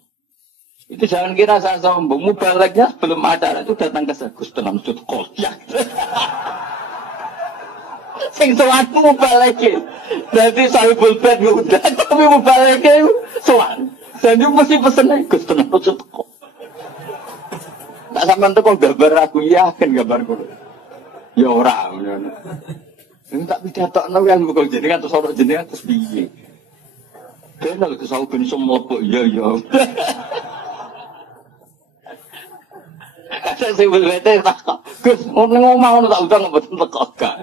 Itu jangan kira saya sombong. Mubalagnya sebelum acara itu datang ke saya. Gus tenang sud koyak. Sing sowanku mubalagnya. Berarti sahibul bed udah, tapi mubalagnya sowan. Dan itu mesti pesennya Gus tenang sud koyak. Tak sampai itu kok gambar aku yakin gambarku. Ya orang. Tak pidatokno kan bukan jenengan terus ono jenengan terus piye. Kenal kesal ben iso mlebu iya. Saya sing wete tak. Gus, ning omah ono tak undang mboten teko gak.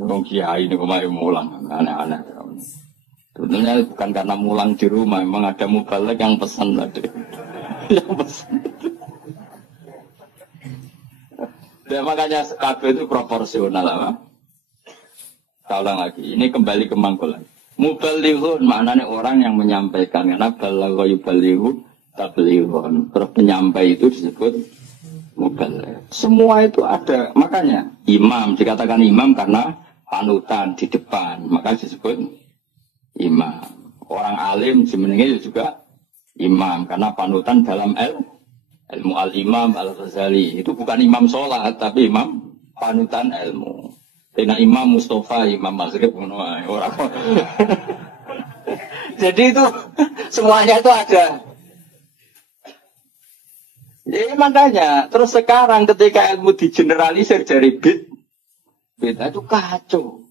Wong kiai niku mari mulang aneh-aneh. Sebenarnya bukan karena mulang di rumah, memang ada mubalek yang pesan tadi. Yang pesan. Dan makanya KB itu proporsional apa? Saya ulang lagi, ini kembali ke mangkulan. Mubalighun maknanya orang yang menyampaikan, karena balagha yubalighu tablighun. Terus penyampai itu disebut mubaligh. Semua itu ada, makanya imam dikatakan imam karena panutan di depan, maka disebut imam. Orang alim sebenarnya juga imam karena panutan dalam ilmu al-imam al-Ghazali. Itu bukan imam sholat tapi imam panutan ilmu. Dengan Imam Mustafa, Imam Maghrib orang. Jadi itu semuanya itu ada. Jadi makanya terus sekarang ketika ilmu digeneralisir dari bid'ah itu kacau.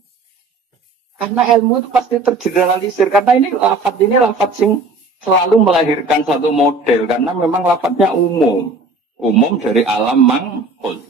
Karena ilmu itu pasti tergeneralisir. Karena ini lafadz sing selalu melahirkan satu model. Karena memang lafadznya umum. Umum dari alam mangkul.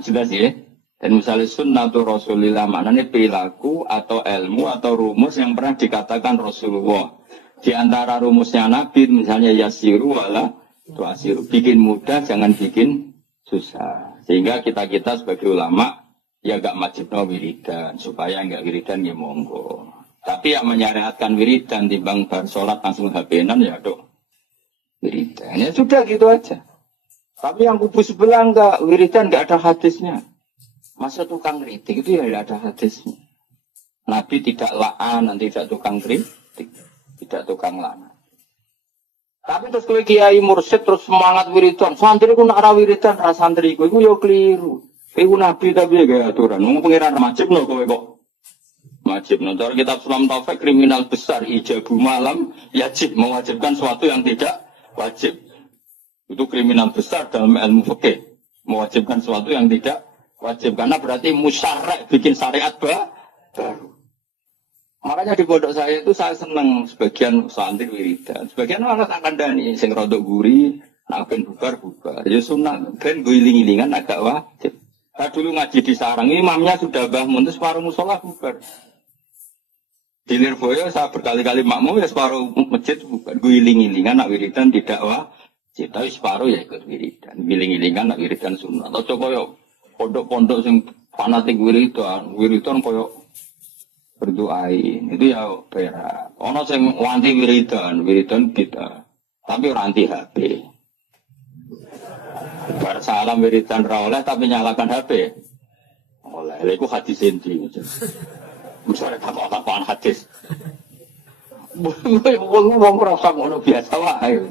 Jelas ya. Dan misalnya sunnatu Rasulillah maknanya perilaku atau ilmu atau rumus yang pernah dikatakan Rasulullah. Di antara rumusnya Nabi misalnya yasiru wala tuasiru. Bikin mudah jangan bikin susah. Sehingga kita sebagai ulama ya gak wajibno wiridan supaya gak wiridan ya monggo. Tapi yang menyariatkan wiridan timbang bar sholat langsung habenan ya dok wiridan. Ya sudah gitu aja. Tapi yang kubu sebelah enggak wiridan gak ada hadisnya. Masa tukang kritik itu ya tidak ada hadisnya. Nabi tidak la'an, nanti tidak tukang kritik, tidak tukang la'an. Tapi terus kowe kiai mursyid terus semangat wiridan, santri ku nak ra wiridan ra santri ku iku yo keliru. Iku Nabi tapi ya aturan. Wong pengiran wajib lho kowe kok. Wajib no. Cara kitab Sulam Taufik kriminal besar ijabu malam yajib mewajibkan sesuatu yang tidak wajib. Itu kriminal besar dalam ilmu fikih. Mewajibkan sesuatu yang tidak wajib karena berarti musyarek bikin syariat baru. Makanya di pondok saya itu saya senang sebagian santri wiridan, sebagian malah tak kandani sing rodok guri, nak ben bubar. Ya sunah ben guling-gilingan agak wajib. Saya dulu ngaji di sarang, imamnya sudah bangun terus separuh musola bubar. Di Lirboyo saya berkali-kali makmum ya separuh masjid bubar, guling-gilingan nak wiridan tidak wajib, tapi separuh ya ikut wiridan, guling-gilingan nak wiridan sunah. Atau coba yuk pondok-pondok yang fanatik wiridan koyo berdoain itu ya berak. Ono sing wanti wiridan kita, tapi ora anti HP. Bar salam wiridan ra oleh tapi nyalakan HP. Oleh, lha iku hadis endi. Misale tak hadis. Wong ora usah ngono biasa wae.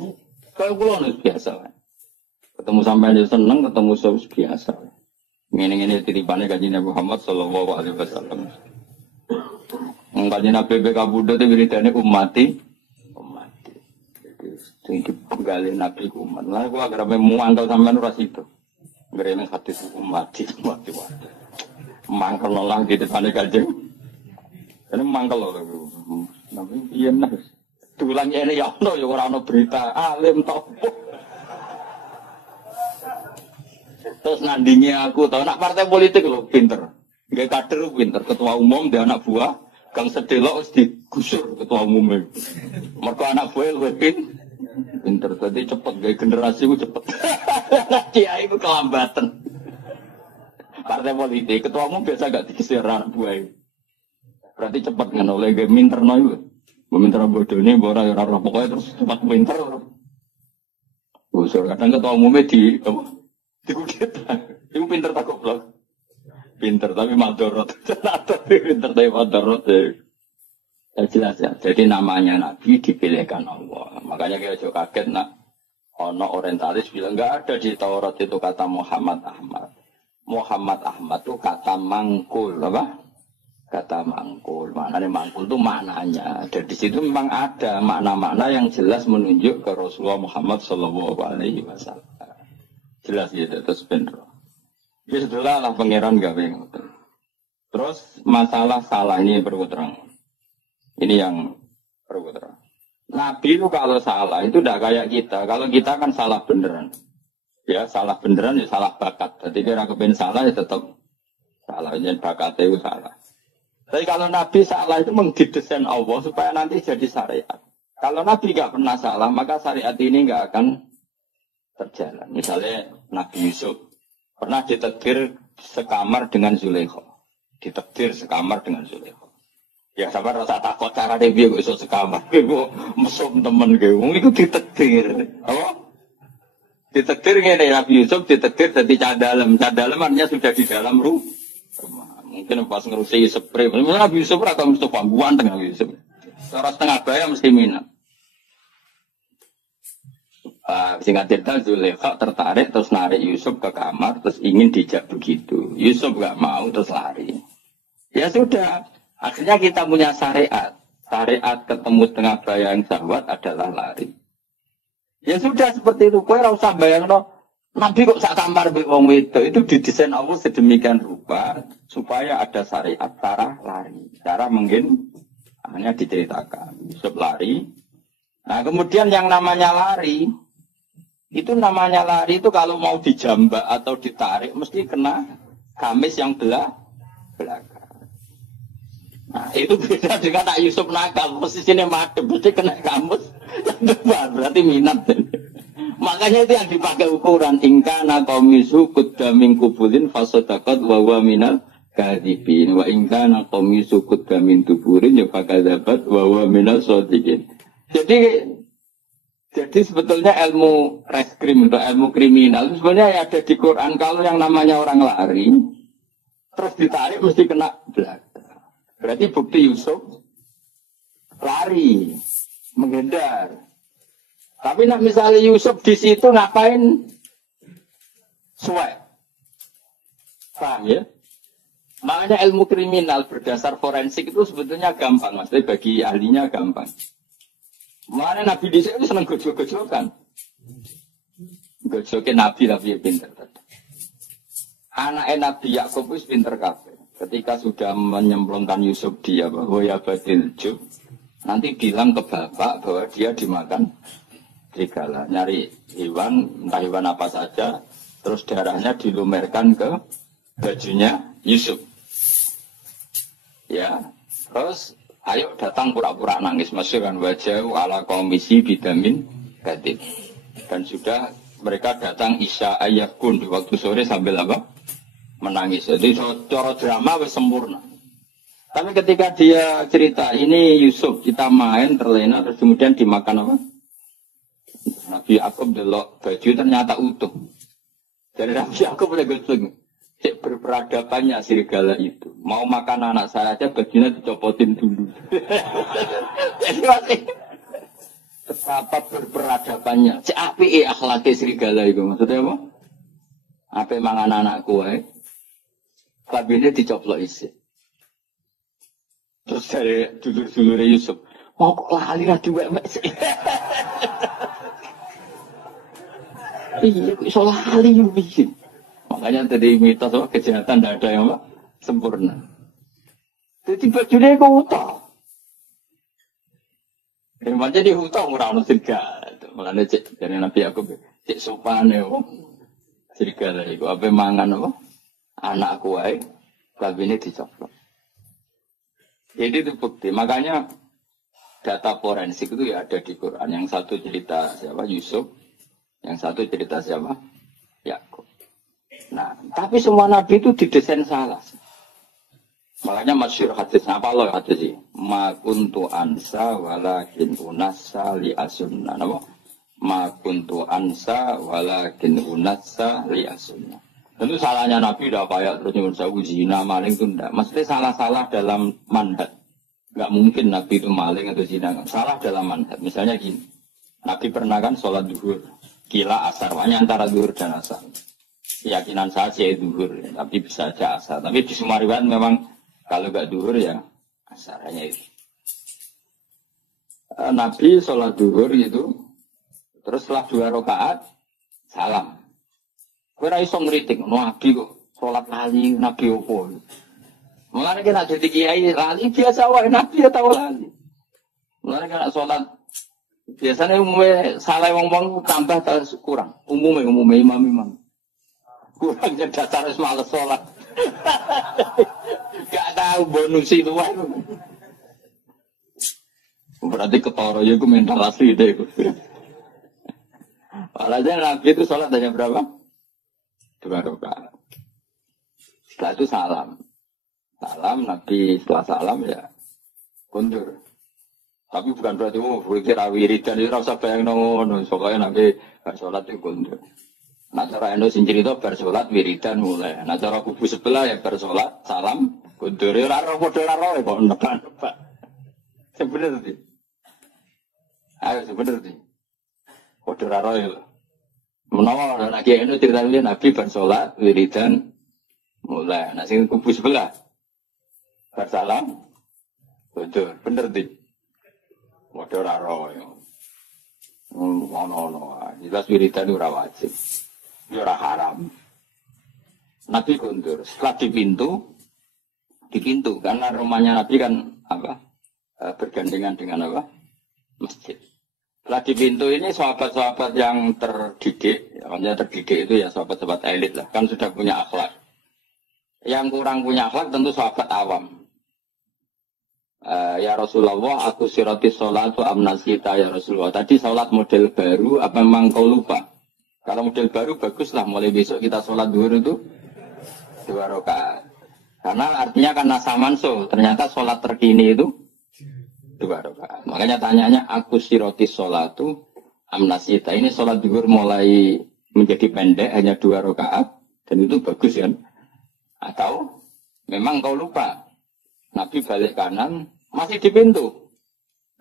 Kayak kula biasa wae. Ketemu sampean seneng, ketemu biasa. Ini titipannya kajian Nabi Muhammad Sallallahu Alaihi Wasallam. Kajian Nabi BK Buddha itu wiridannya umati. Jadi penggali Nabi umat. Lah aku agar memangkal sampai nuras itu. Berani hadis umati. Mangkal lah gitu pada kajian. Ini mangkal loh. Nabi iya nah. Tulangnya ini ya Allah ya orang berita alim toh. Terus nandingnya aku tahu nak partai politik loh pinter, gak kader pinter, ketua umum dia anak buah, kang sedelok harus digusur ketua umumnya. Mereka anak buah lebih pinter, tadi cepet gak generasi itu cepet. Kiai itu kelambatan. Partai politik ketua umum biasa gak dikisir anak buah. Berarti cepet kan oleh gak minter noy, minter bodoh ini boleh orang pokoknya terus cepat pinter. Gusur kadang ketua umumnya di itu pinter tak goblok. Pinter tapi madorot. Pinter tapi madorot. Ya jelas ya. Jadi namanya Nabi dipilihkan Allah. Makanya kita juga kaget nak ono orientalis bilang enggak ada di Taurat itu kata Muhammad Ahmad. Muhammad Ahmad itu kata mangkul apa? Kata mangkul. Maknanya mangkul itu maknanya. Dan di situ memang ada makna-makna yang jelas menunjuk ke Rasulullah Muhammad Sallallahu Alaihi Wasallam. Jelas ya, terus bener. Ya setelah lah pangeran gawe ngoten. Terus masalah salah ini perlu terang. Ini yang perlu terang. Nabi itu kalau salah itu tidak kayak kita. Kalau kita kan salah beneran. Ya salah beneran ya salah bakat. Jadi kira kepen salah ya tetap salah. Jadi bakatnya itu salah. Tapi kalau Nabi salah itu mengdidesain Allah supaya nanti jadi syariat. Kalau Nabi nggak pernah salah maka syariat ini nggak akan terjalan. Misalnya Nabi Yusuf pernah ditegur sekamar dengan Zulaikha. Ditegur sekamar dengan Zulaikha. Ya sabar rasa takut cara dia kok iso sekamar. Gue mesum temen gue. Itu ditegur. Apa? Ditegur ngene Nabi Yusuf ditegur dadi cadalem. Cadalem artinya sudah di dalam rumah. Mungkin pas ngerusi spray. Nabi Yusuf atau mesti pangguan tengah Nabi Yusuf. Cara setengah baya mesti minat. Singkat cerita Zulaikha tertarik terus narik Yusuf ke kamar terus ingin dijak begitu. Yusuf gak mau terus lari. Ya sudah. Akhirnya kita punya syariat. Syariat ketemu setengah bayang syahwat adalah lari. Ya sudah seperti itu. Kowe ora usah bayangno Nabi kok sak kamar mbek wong wedok itu didesain Allah sedemikian rupa supaya ada syariat cara lari. Cara mungkin hanya diceritakan. Yusuf lari. Nah, kemudian yang namanya lari itu kalau mau dijambak atau ditarik mesti kena gamis yang belakang. Nah, itu beda dengan Nak Yusuf nakal, posisinya madep, berarti kena kamus, berarti minat. Makanya itu yang dipakai ukuran ingkana komisu kudamin kubulin fasodakot wawa minal kadibin wa ingkana komisu kudamin tuburin ya fakadabat wawa minal sodikin. Jadi sebetulnya ilmu reskrim atau ilmu kriminal itu sebenarnya ada di Quran. Kalau yang namanya orang lari terus ditarik mesti kena belakang. Berarti bukti Yusuf lari, menghindar. Tapi nak misalnya Yusuf di situ ngapain? Suai. Paham ya? Makanya ilmu kriminal berdasar forensik itu sebetulnya gampang, maksudnya bagi ahlinya gampang. Makanya Nabi di sini senang gojok-gojokan. Gojokin Nabi ya pinter. Anak Nabi Yakub itu pinter kabeh. Ketika sudah menyemplungkan Yusuf dia bahwa ya badil jub, nanti bilang ke bapak bahwa dia dimakan serigala. Nyari hewan, entah hewan apa saja, terus darahnya dilumerkan ke bajunya Yusuf. Ya, terus ayo datang pura-pura nangis, masukkan wajah ala komisi bidamin gadid. Dan sudah mereka datang isya ayakun di waktu sore sambil apa? Menangis. Jadi cara drama wis sempurna. Tapi ketika dia cerita ini Yusuf kita main terlena terus kemudian dimakan apa? Nabi Yakub delok baju ternyata utuh. Jadi Nabi Yakub boleh gosong. Cek berperadabannya serigala itu. Mau makan anak saya aja bajunya dicopotin dulu. Jadi masih betapa berperadabannya. Cek api akhlaknya serigala itu maksudnya apa? Apa mangan anakku kabinnya dicoplok isi. Terus dari dulur-dulur Yusuf, mau kok lali lah juga sih. Iya, kok iso lali bikin. Makanya tadi mitos apa kejahatan tidak ada yang apa sempurna. Jadi bajunya kok utang. Memang jadi utang orang serigala. Malah cek dari Nabi Yakub cek sopan ya. Serigala itu apa mangan apa? Anakku wae kabine dicoplok. Jadi itu bukti. Makanya data forensik itu ya ada di Quran. Yang satu cerita siapa? Yusuf. Yang satu cerita siapa? Yakub. Nah, tapi semua nabi itu didesain salah. Makanya masyhur hadis apa loh hadis sih? Ma kuntu ansa walakin unassa li asunna. Napa? Ma kuntu ansa walakin unassa li asunna. Tentu salahnya Nabi udah kayak terus nyuruh saya zina maling itu enggak. Maksudnya salah-salah dalam mandat. Enggak mungkin Nabi itu maling atau zina. Salah dalam mandat. Misalnya gini. Nabi pernah kan sholat duhur. Kila asar. Hanya antara duhur dan asar. Keyakinan saya sih duhur. Tapi bisa aja asar. Tapi di semua riwayat memang kalau enggak duhur ya asar. Hanya itu. Nabi sholat duhur itu. Terus setelah 2 rakaat salam. Kowe ra iso ngritik Nabi kok salat lali Nabi opo. Mulane kena jadi kiai lali biasa wae nabi ya tau lali. Mulane kena salat biasanya umumnya salah wong-wong tambah kurang. Umumnya imam-imam. Kurangnya dasar males sholat. Gak tahu bonus itu wae. Berarti ketara ya aku mental asli deh. Walhasil Nabi itu sholat hanya berapa? 2 rakaat. Setelah itu salam. Salam, Nabi setelah salam ya kundur. Tapi bukan berarti berkira wiridan itu rasa bayang ngono. Soalnya Nabi sholat itu kundur. Nah cara Endo sendiri itu bersolat wiridan mulai. Nah cara kubu sebelah ya bersolat salam kundur. Raro podo raro kok nebak. Sebenar sih. Ayo sebenar sih. Podo raro ya. Menawa lagi Endo ceritanya Nabi bersolat wiridan mulai. Nah sing kubu sebelah bersalam kundur. Bener sih. Podo raro ya. Ono. Jelas wiridan ora wajib. Ya ora haram. Nabi kundur. Setelah di pintu karena rumahnya Nabi kan bergandengan dengan masjid. Setelah di pintu ini sahabat-sahabat yang terdidik, maksudnya terdidik itu ya sahabat-sahabat elit lah, kan sudah punya akhlak. Yang kurang punya akhlak tentu sahabat awam. Ya Rasulullah, aku sirati sholatu amnasita ya Rasulullah. Tadi sholat model baru, apa memang kau lupa? Kalau model baru baguslah, mulai besok kita sholat duhur itu 2 rakaat. Karena artinya kan nasa manso, ternyata sholat terkini itu 2 rakaat. Makanya tanyanya, aku siroti sholatu amnasita. Ini sholat duhur mulai menjadi pendek, hanya 2 rakaat. Dan itu bagus kan? Atau memang kau lupa? Nabi balik kanan, masih di pintu.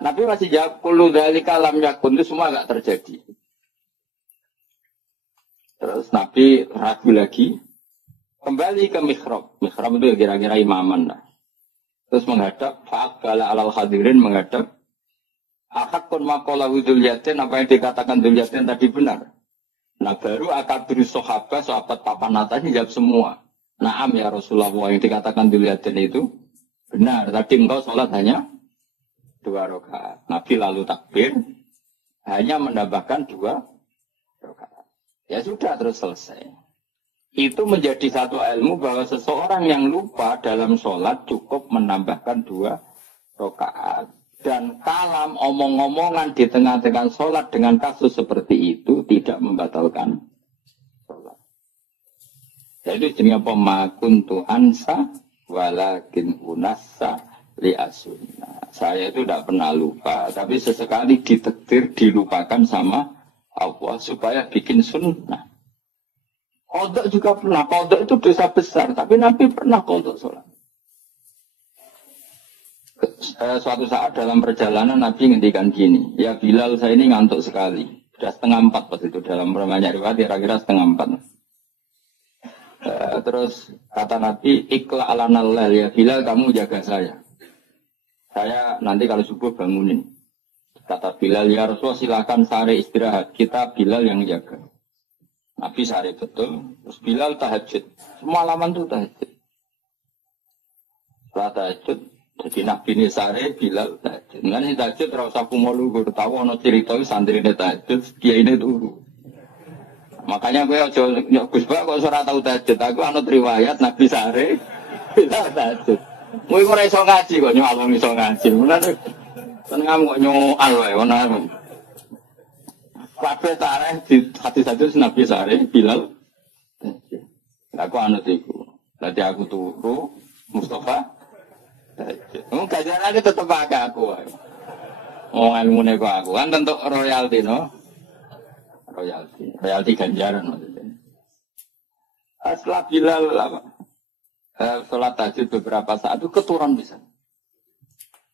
Nabi masih jawab, kullu dzalika lam yakun, itu semua enggak terjadi. Terus Nabi ragu lagi, kembali ke mihrab. Mihrab itu kira-kira imaman lah. Terus menghadap, fa'akbala alal hadirin menghadap, akakun makolahu dzulyatin, apa yang dikatakan dzulyatin tadi benar. Nah baru akabir sahabat papan atas jawab semua. Naam ya Rasulullah, yang dikatakan dzulyatin itu benar. Tadi engkau sholat hanya 2 rakaat. Nabi lalu takbir, hanya menambahkan 2 rakaat. Ya sudah terus selesai. Itu menjadi satu ilmu bahwa seseorang yang lupa dalam sholat cukup menambahkan 2 rakaat. Dan kalam omong-omongan di tengah-tengah sholat dengan kasus seperti itu tidak membatalkan sholat. Jadi jenis apa? Makuntu ansa walakin unassa li'asunna. Saya itu tidak pernah lupa, tapi sesekali ditakdir dilupakan sama Allah supaya bikin sunnah. Kodok juga pernah. Kodok itu dosa besar, tapi Nabi pernah kodok sholat. Suatu saat dalam perjalanan Nabi ngendikan gini, ya Bilal saya ini ngantuk sekali. Sudah 3:30 pas itu dalam banyak riwayat kira-kira 3:30. Terus kata Nabi, ikla ala nallal ya Bilal kamu jaga saya. Saya nanti kalau subuh bangunin. Kata Bilal, ya Rasulullah silakan sare istirahat. Kita Bilal yang jaga. Nabi sare betul. Terus Bilal tahajud. Semua malaman itu tahajud. Setelah tahajud, jadi Nabi ini sare, Bilal tahajud. Nah ini tahajud, rasa kumolu, gue tahu ada cerita santri ini tahajud, kiai ini turu. Makanya gue Gus Bak kok ora tahu tahajud. Aku anut riwayat Nabi sare, Bilal tahajud. Gue ora iso ngaji kok nyoal wong iso ngaji. Seneng kok nyoal wae ana. Kabeh tareh di hati-hati Nabi sare Bilal. Aku anut iku. Dadi aku turu Mustafa. Kajarane tetep pakai aku wae. Ilmune kok aku kan tentu royalti no. Royalti ganjaran maksudnya. Setelah Bilal sholat tahajud beberapa saat itu keturun bisa.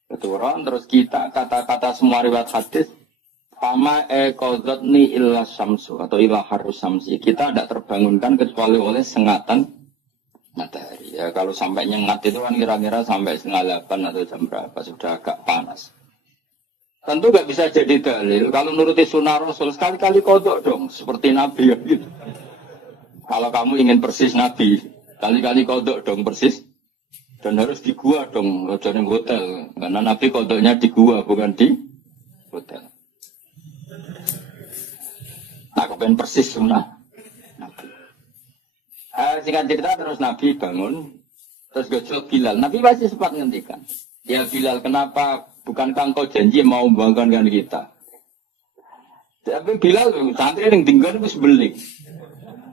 Keturun terus kita kata-kata semua riwayat hadis fama qadzatni illa syamsu atau illa harus samsi. Kita tidak terbangunkan kecuali oleh sengatan matahari. Ya kalau sampai nyengat itu kan kira-kira sampai 7:30 atau jam berapa sudah agak panas. Tentu nggak bisa jadi dalil. Kalau nuruti sunnah Rasul sekali-kali kodok dong seperti Nabi gitu. Kalau kamu ingin persis Nabi, kali-kali kodok dong persis Dan harus di gua dong, ojo ning hotel. Karena Nabi kodoknya di gua, bukan di hotel. Nah, kepen persis sunnah Nabi. Singkat cerita terus Nabi bangun, terus gojol Bilal. Nabi pasti sempat ngendikan, ya Bilal, kenapa bukankah engkau janji mau membanggakan kita? Tapi Bilal santri yang tinggal itu sebeling.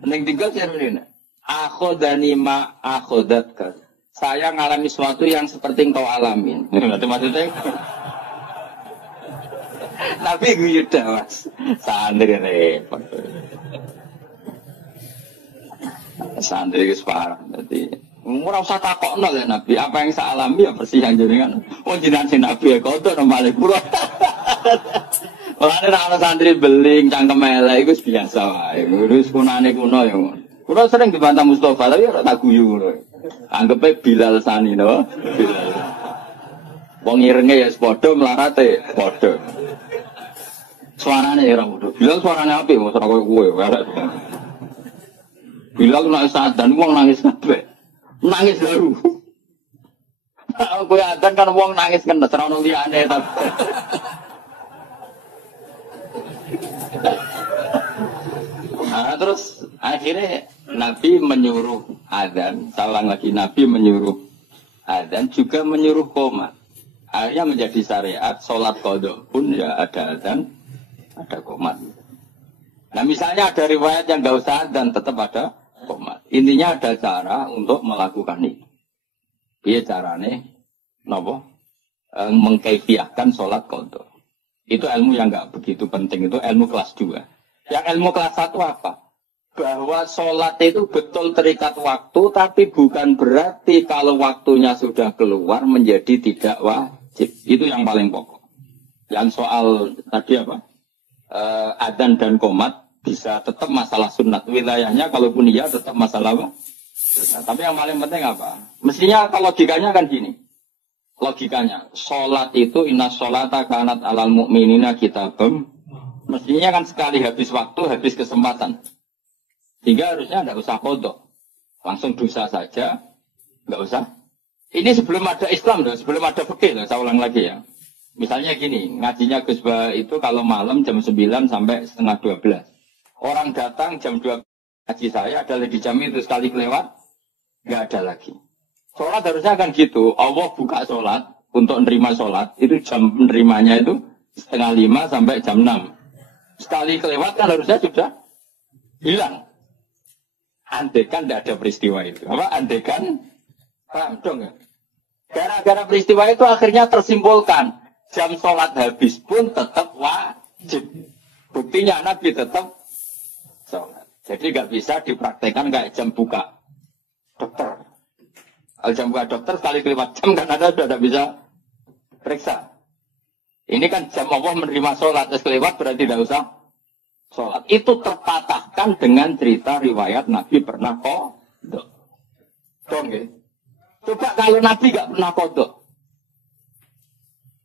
Yang tinggal saya ini, akhodani ma akhodatka. Saya ngalami sesuatu yang seperti engkau alamin. Itu maksudnya. Tapi gue udah mas, santri repot. Santri itu parah. Jadi, ora usah takokno ya Nabi. Apa yang saya alami ya persis yang jenengan. Oh jenengan si Nabi ya kau tuh nomale kula. Mulane ana santri beling cangkem elek iku biasa wae. Wis kunane kuno ya. Kulo sering dibantah Mustofa tapi ora tak guyu ngono. Anggepe Bilal sani no. Bilal. Wong irenge ya padha mlarate padha. Suarane ora padha. Bilal suarane apik mos ora koyo kowe. Bilal nek sadan wong nangis kabeh. Nangis baru. Kowe adan kan wong nangis kan ora ono liyane ta. Nah, terus akhirnya Nabi menyuruh adzan, salang lagi Nabi menyuruh adzan juga menyuruh qomat. Akhirnya menjadi syariat sholat qadha pun ya ada adzan, ada qomat. Nah misalnya ada riwayat yang enggak usah adzan tetap ada qomat. Intinya ada cara untuk melakukan itu. Piye carane napa mengkaifiahkan sholat qadha. Itu ilmu yang enggak begitu penting, itu ilmu kelas 2. Yang ilmu kelas 1 apa? Bahwa sholat itu betul terikat waktu, tapi bukan berarti kalau waktunya sudah keluar menjadi tidak wajib. Itu yang paling pokok. Yang soal tadi apa? Adzan dan qomat bisa tetap masalah sunat. Wilayahnya kalaupun iya tetap masalah apa? Sunat. Tapi yang paling penting apa? Mestinya kalau logikanya kan gini. Logikanya, sholat itu inna sholata kanat alal mu'minina kitabam. Mestinya kan sekali habis waktu, habis kesempatan. Sehingga harusnya tidak usah kodok. Langsung dosa saja, nggak usah. Ini sebelum ada Islam, sebelum ada fikih, saya ulang lagi ya. Misalnya gini, ngajinya Gus Bah itu kalau malam jam 9 sampai setengah 12. Orang datang jam 12 ngaji saya, ada di jam itu sekali kelewat, nggak ada lagi. Sholat harusnya kan gitu, Allah buka sholat, untuk menerima sholat, itu jam menerimanya itu setengah 5 sampai jam 6. Sekali kelewat kan harusnya sudah hilang. Andekan tidak ada peristiwa itu. Apa? Andekan, paham dong ya? Gara-gara peristiwa itu akhirnya tersimpulkan. Jam sholat habis pun tetap wajib. Buktinya Nabi tetap sholat. Jadi nggak bisa dipraktekkan kayak jam buka dokter. Kalau jam buka dokter sekali kelewat jam kan ada sudah tidak bisa periksa. Ini kan jam Allah menerima sholat, terus kelewat berarti tidak usah sholat. Itu terpatahkan dengan cerita riwayat Nabi pernah qadha. Dong ya? Coba kalau Nabi nggak pernah qadha.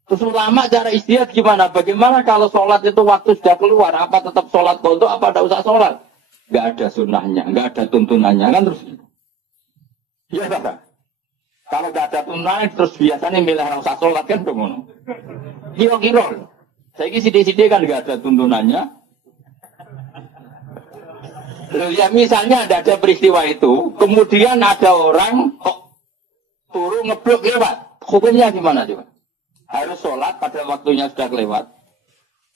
Terus ulama cara istihad gimana? Bagaimana kalau sholat itu waktu sudah keluar? Apa tetap sholat qadha, apa tidak usah sholat? Nggak ada sunnahnya, nggak ada tuntunannya kan terus. Iya tak? Kalau nggak ada tuntunan terus biasanya milih orang usah sholat kan dong. Kira-kira. Saya ini sidik-sidik kan nggak ada tuntunannya. Loh, ya misalnya ada peristiwa itu, kemudian ada orang kok turun ngeblok lewat. Hukumnya gimana coba? Harus sholat pada waktunya sudah kelewat.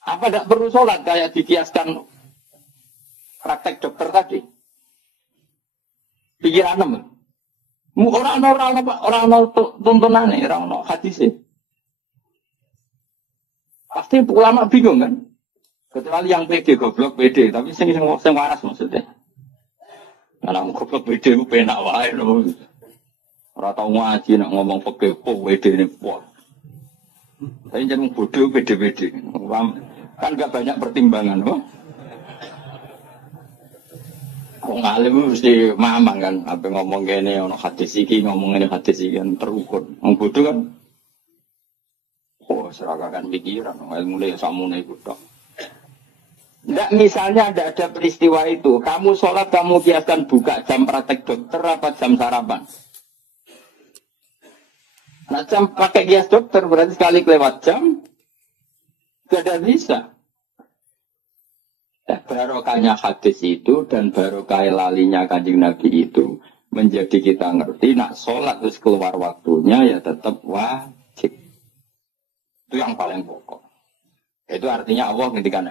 Apa tidak perlu sholat kayak dikiaskan praktek dokter tadi? Pikiran orang tuntunan nih, orang hadisnya. Pasti ulama bingung kan? Kecuali yang PD, goblok PD, tapi sing waras maksudnya. Karena goblok PD itu penak wae lho. Ora tau ngaji nak ngomong PD ini kuat. Tapi jangan bodoh PD. Kan enggak banyak pertimbangan, loh. Kok ngalim mesti mamang kan, apa ngomong gini, ono hadis iki, ngomong ini hadis iki kan terukur. Wong bodoh kan. Oh, seragakan pikiran, ilmu le samune iku tok. Nggak, misalnya ada peristiwa itu, kamu sholat, kamu kiaskan buka jam praktek dokter apa jam sarapan? Nah jam pakai kias dokter berarti sekali kelewat jam gak ada bisa. Barokahnya hadis itu dan barokah lalinya Kanjeng Nabi itu menjadi kita ngerti nak sholat terus keluar waktunya ya tetap wajib. Itu yang paling pokok. Itu artinya Allah ngendikan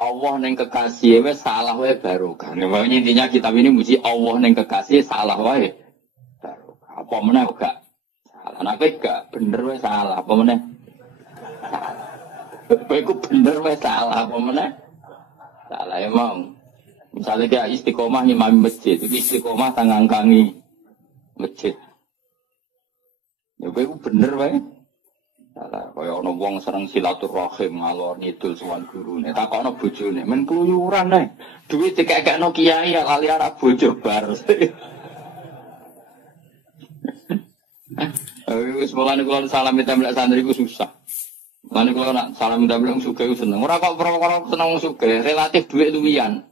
Allah neng kekasih wes salah wae barokah. Makanya intinya kitab ini mesti Allah neng kekasih salah wae barokah. Apa meneh gak salah. Nek gak bener wae salah apa meneh? Salah. Kowe bener wae salah apa meneh? Salah emang. Misalnya dia istiqomah imam masjid, istiqomah tangangkangi masjid. Ya kowe bener wae. Salah kaya ana wong seneng silaturahim ngalor ngidul sowan gurune. Takokno bojone, men keluyuran ae. Duit dikekekno kiai lali anak bojo bar. Wis mulane kula salam tembelak santri ku susah. Mulane kula nak salam tembelak sugih seneng. Ora kok perkara seneng sugih, relatif duit luwian.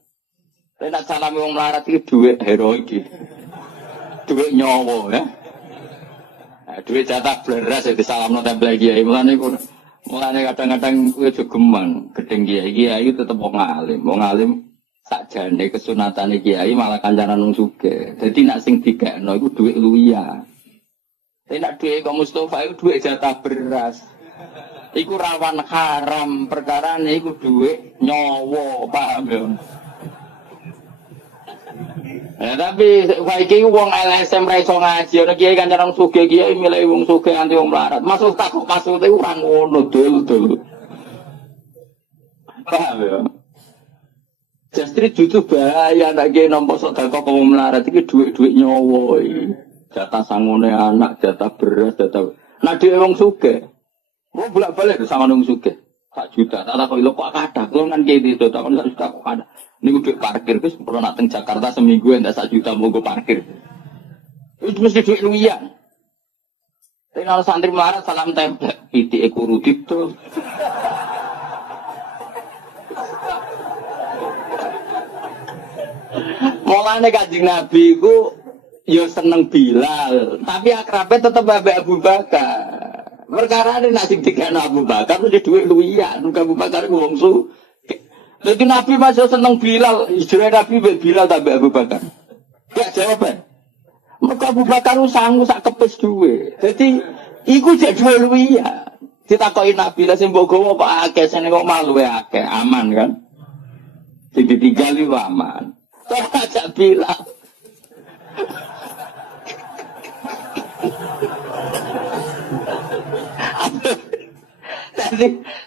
Nek salam wong melarat iki duit hero iki. Duit nyawa ya. Duit jatah beras ya disalamno tempel kiai. Mulane kadang-kadang kowe jogeman gedeng kiai itu tetep wong alim. Wong alim sakjane kesunatane kiai malah kancanan wong sugih. Dadi nek sing digekno iku duit luwian. Nek duit kok Mustofa iku duit jatah beras. Iku rawan haram, perkarane iku duit nyawa, paham ya? Ya tapi saiki wong LSM ra iso ngaji, ana kiai kancanan sugih kiai milih wong sugih anti wong melarat. Masuk takok maksude ora ngono dul. Paham ya? Justru bahaya nek kiai nampa sedekah kok wong melarat iki duit-duit nyawa iki. Jatah sangune anak, jatah beras, jatah. Nah dhewe wong sugih. Wong bolak-balik sama wong sugih. 1 juta, tak takoki lho kok kathah. Kulo kan kiai itu takon 1 juta kok kathah. Ini duit parkir, terus pernah nak teng Jakarta seminggu enggak 1 juta mau gue parkir. Itu mesti duit luwian. Tapi kalau santri melarat salam tempel, piti ekurudip tuh. Mulane Kanjeng Nabi ku ya seneng Bilal, tapi akrabnya tetep Abu Bakar. Perkara ini nak sing dikene Abu Bakar mesti duit luwian, Abu Bakar ku wong su. Lagi Nabi masih seneng Bilal, istri Nabi Bilal tambah Abu Bakar. Gak jawaban. Mereka Abu Bakar sanggup sak kepes duwe. Jadi, iku jadi duwe luwian. Ditakoki Nabi lah sing mbok gawa apa akeh sing kok malu akeh, aman kan? Sing ditinggali aman. Tok ajak Bilal.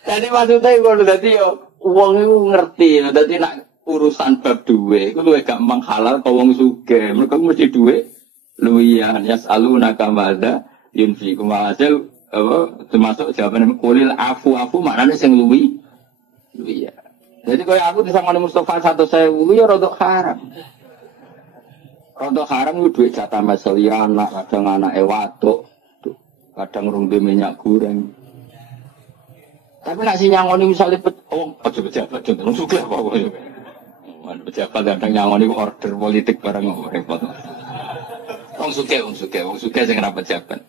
Tadi maksudnya kalau tadi yo uang itu ngerti, dadi nak urusan bab duwe, itu luwih gampang halal kau wong sugih. Mereka mesti duwe luwian yasaluna kamada yunfiqu hasil apa termasuk jawaban kulil afu maknane sing luwi. Luwian. Jadi kaya aku disangoni Mustafa 1.000 ya rada haram. Rada haram itu duit jatah meseli anak, kadang anake waduk, kadang rumbe minyak goreng. Tapi nak si nyangoni misalnya aja pejabat contoh sugih apa kok. Pejabat kadang nyangoni order politik barang repot. Wong sugih sing ora pejabat.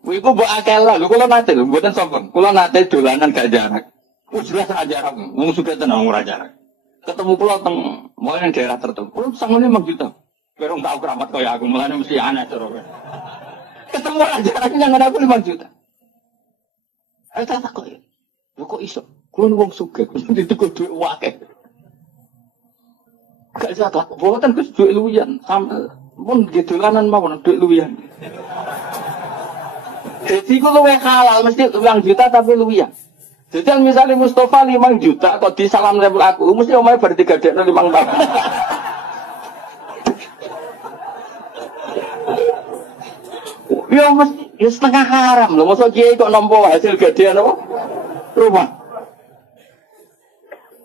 Kuwi ku mbok akeh lah, lho kula nate lho mboten sombong. Kula nate dolanan gak jarak. Ku jelas ra jarak. Wong sugih tenan ora jarak. Ketemu kula teng mau yang daerah tertentu. Kula sangone 5 juta. Kowe ora tau keramat kaya aku, mulane mesti aneh cara kowe. Ketemu ra jarak nang aku 5 juta. Ayo tak takoki. Lho kok iso? Kulo wong sugih, dituku dhuwit akeh. Gak jatah, boten Gus dhuwit luwian, sampe pun gedolanan mawon dhuwit luwian. Jadi kulo luwih halal mesti 5 juta tapi luwian. Jadi misalnya Mustafa 5 juta kok disalam level aku, mesti omahe bar 3 dekno 5 tahun. Ya mesti ya setengah haram lho, mosok kiai kok nampa hasil gadean apa? Rumah.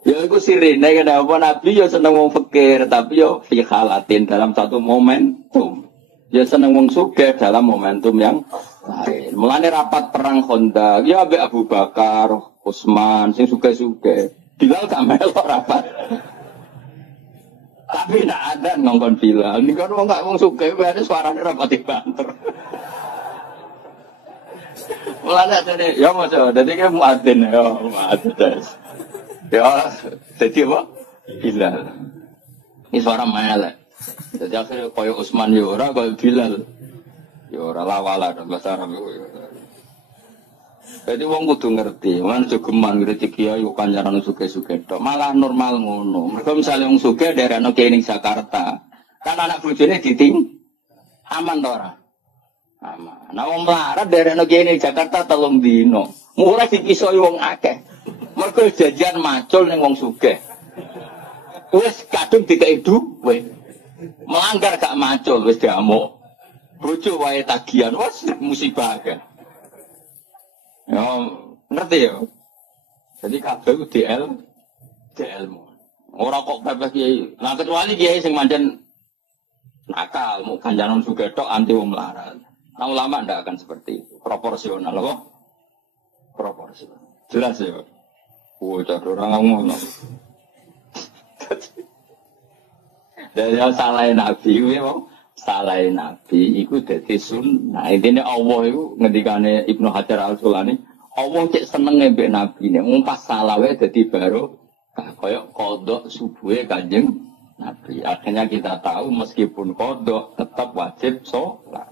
Ya itu sirine kenapa Nabi ya seneng wong fakir tapi ya fi halatin dalam satu momentum. Ya seneng wong sugih dalam momentum yang lain. Mulane rapat perang Khandaq ya ambek Abu Bakar, Utsman sing sugih-sugih. Bilal gak melok rapat. Tapi ndak ada ngongkon Bilal. Ning kan wong gak wong sugih wae suarane rapati banter. Mulane jane ya maca dadi ke muadzin ya muadzin. Ya dadi apa? Bilal. Ini suara melek. Jadi akhirnya koyo Utsman ya ora koyo Bilal. Ya ora lawala dan bahasa Arab. Jadi wong kudu ngerti, kan jogeman ngerti kiai kancaran suge-suge tok. Malah normal ngono. Mergo misale wong sugih daerahno kiai ning Jakarta, kan anak bojone diting aman to ora? Aman. Nah wong melarat daerahno kiai ning Jakarta 3 dino. Mulai dipisoi wong akeh. Mergo jajan macul ning wong sugih. Wis kadung dikei duwe. Melanggar gak macul wis diamuk. Bojo wae tagihan wis musibah akeh. Ya, ngerti ya. Jadi kabeh ku DL mu. Ora kok pepes kiai. Nah kecuali kiai sing pancen nakal, mau kancanan juga tok anti wong melarat. Nah ulama ndak akan seperti itu. Proporsional kok. Proporsional. Jelas ya. Cah orang ngomong. Dari salah Nabi itu salah Nabi itu dadi sunnah. Intine Allah itu ngendikane Ibnu Hajar Al-Asqalani, Allah cek seneng mbek Nabi ne, wong pas salah wae dadi baro kaya qodok subuhe Kanjeng Nabi. Akhirnya kita tahu meskipun qodok tetap wajib sholat.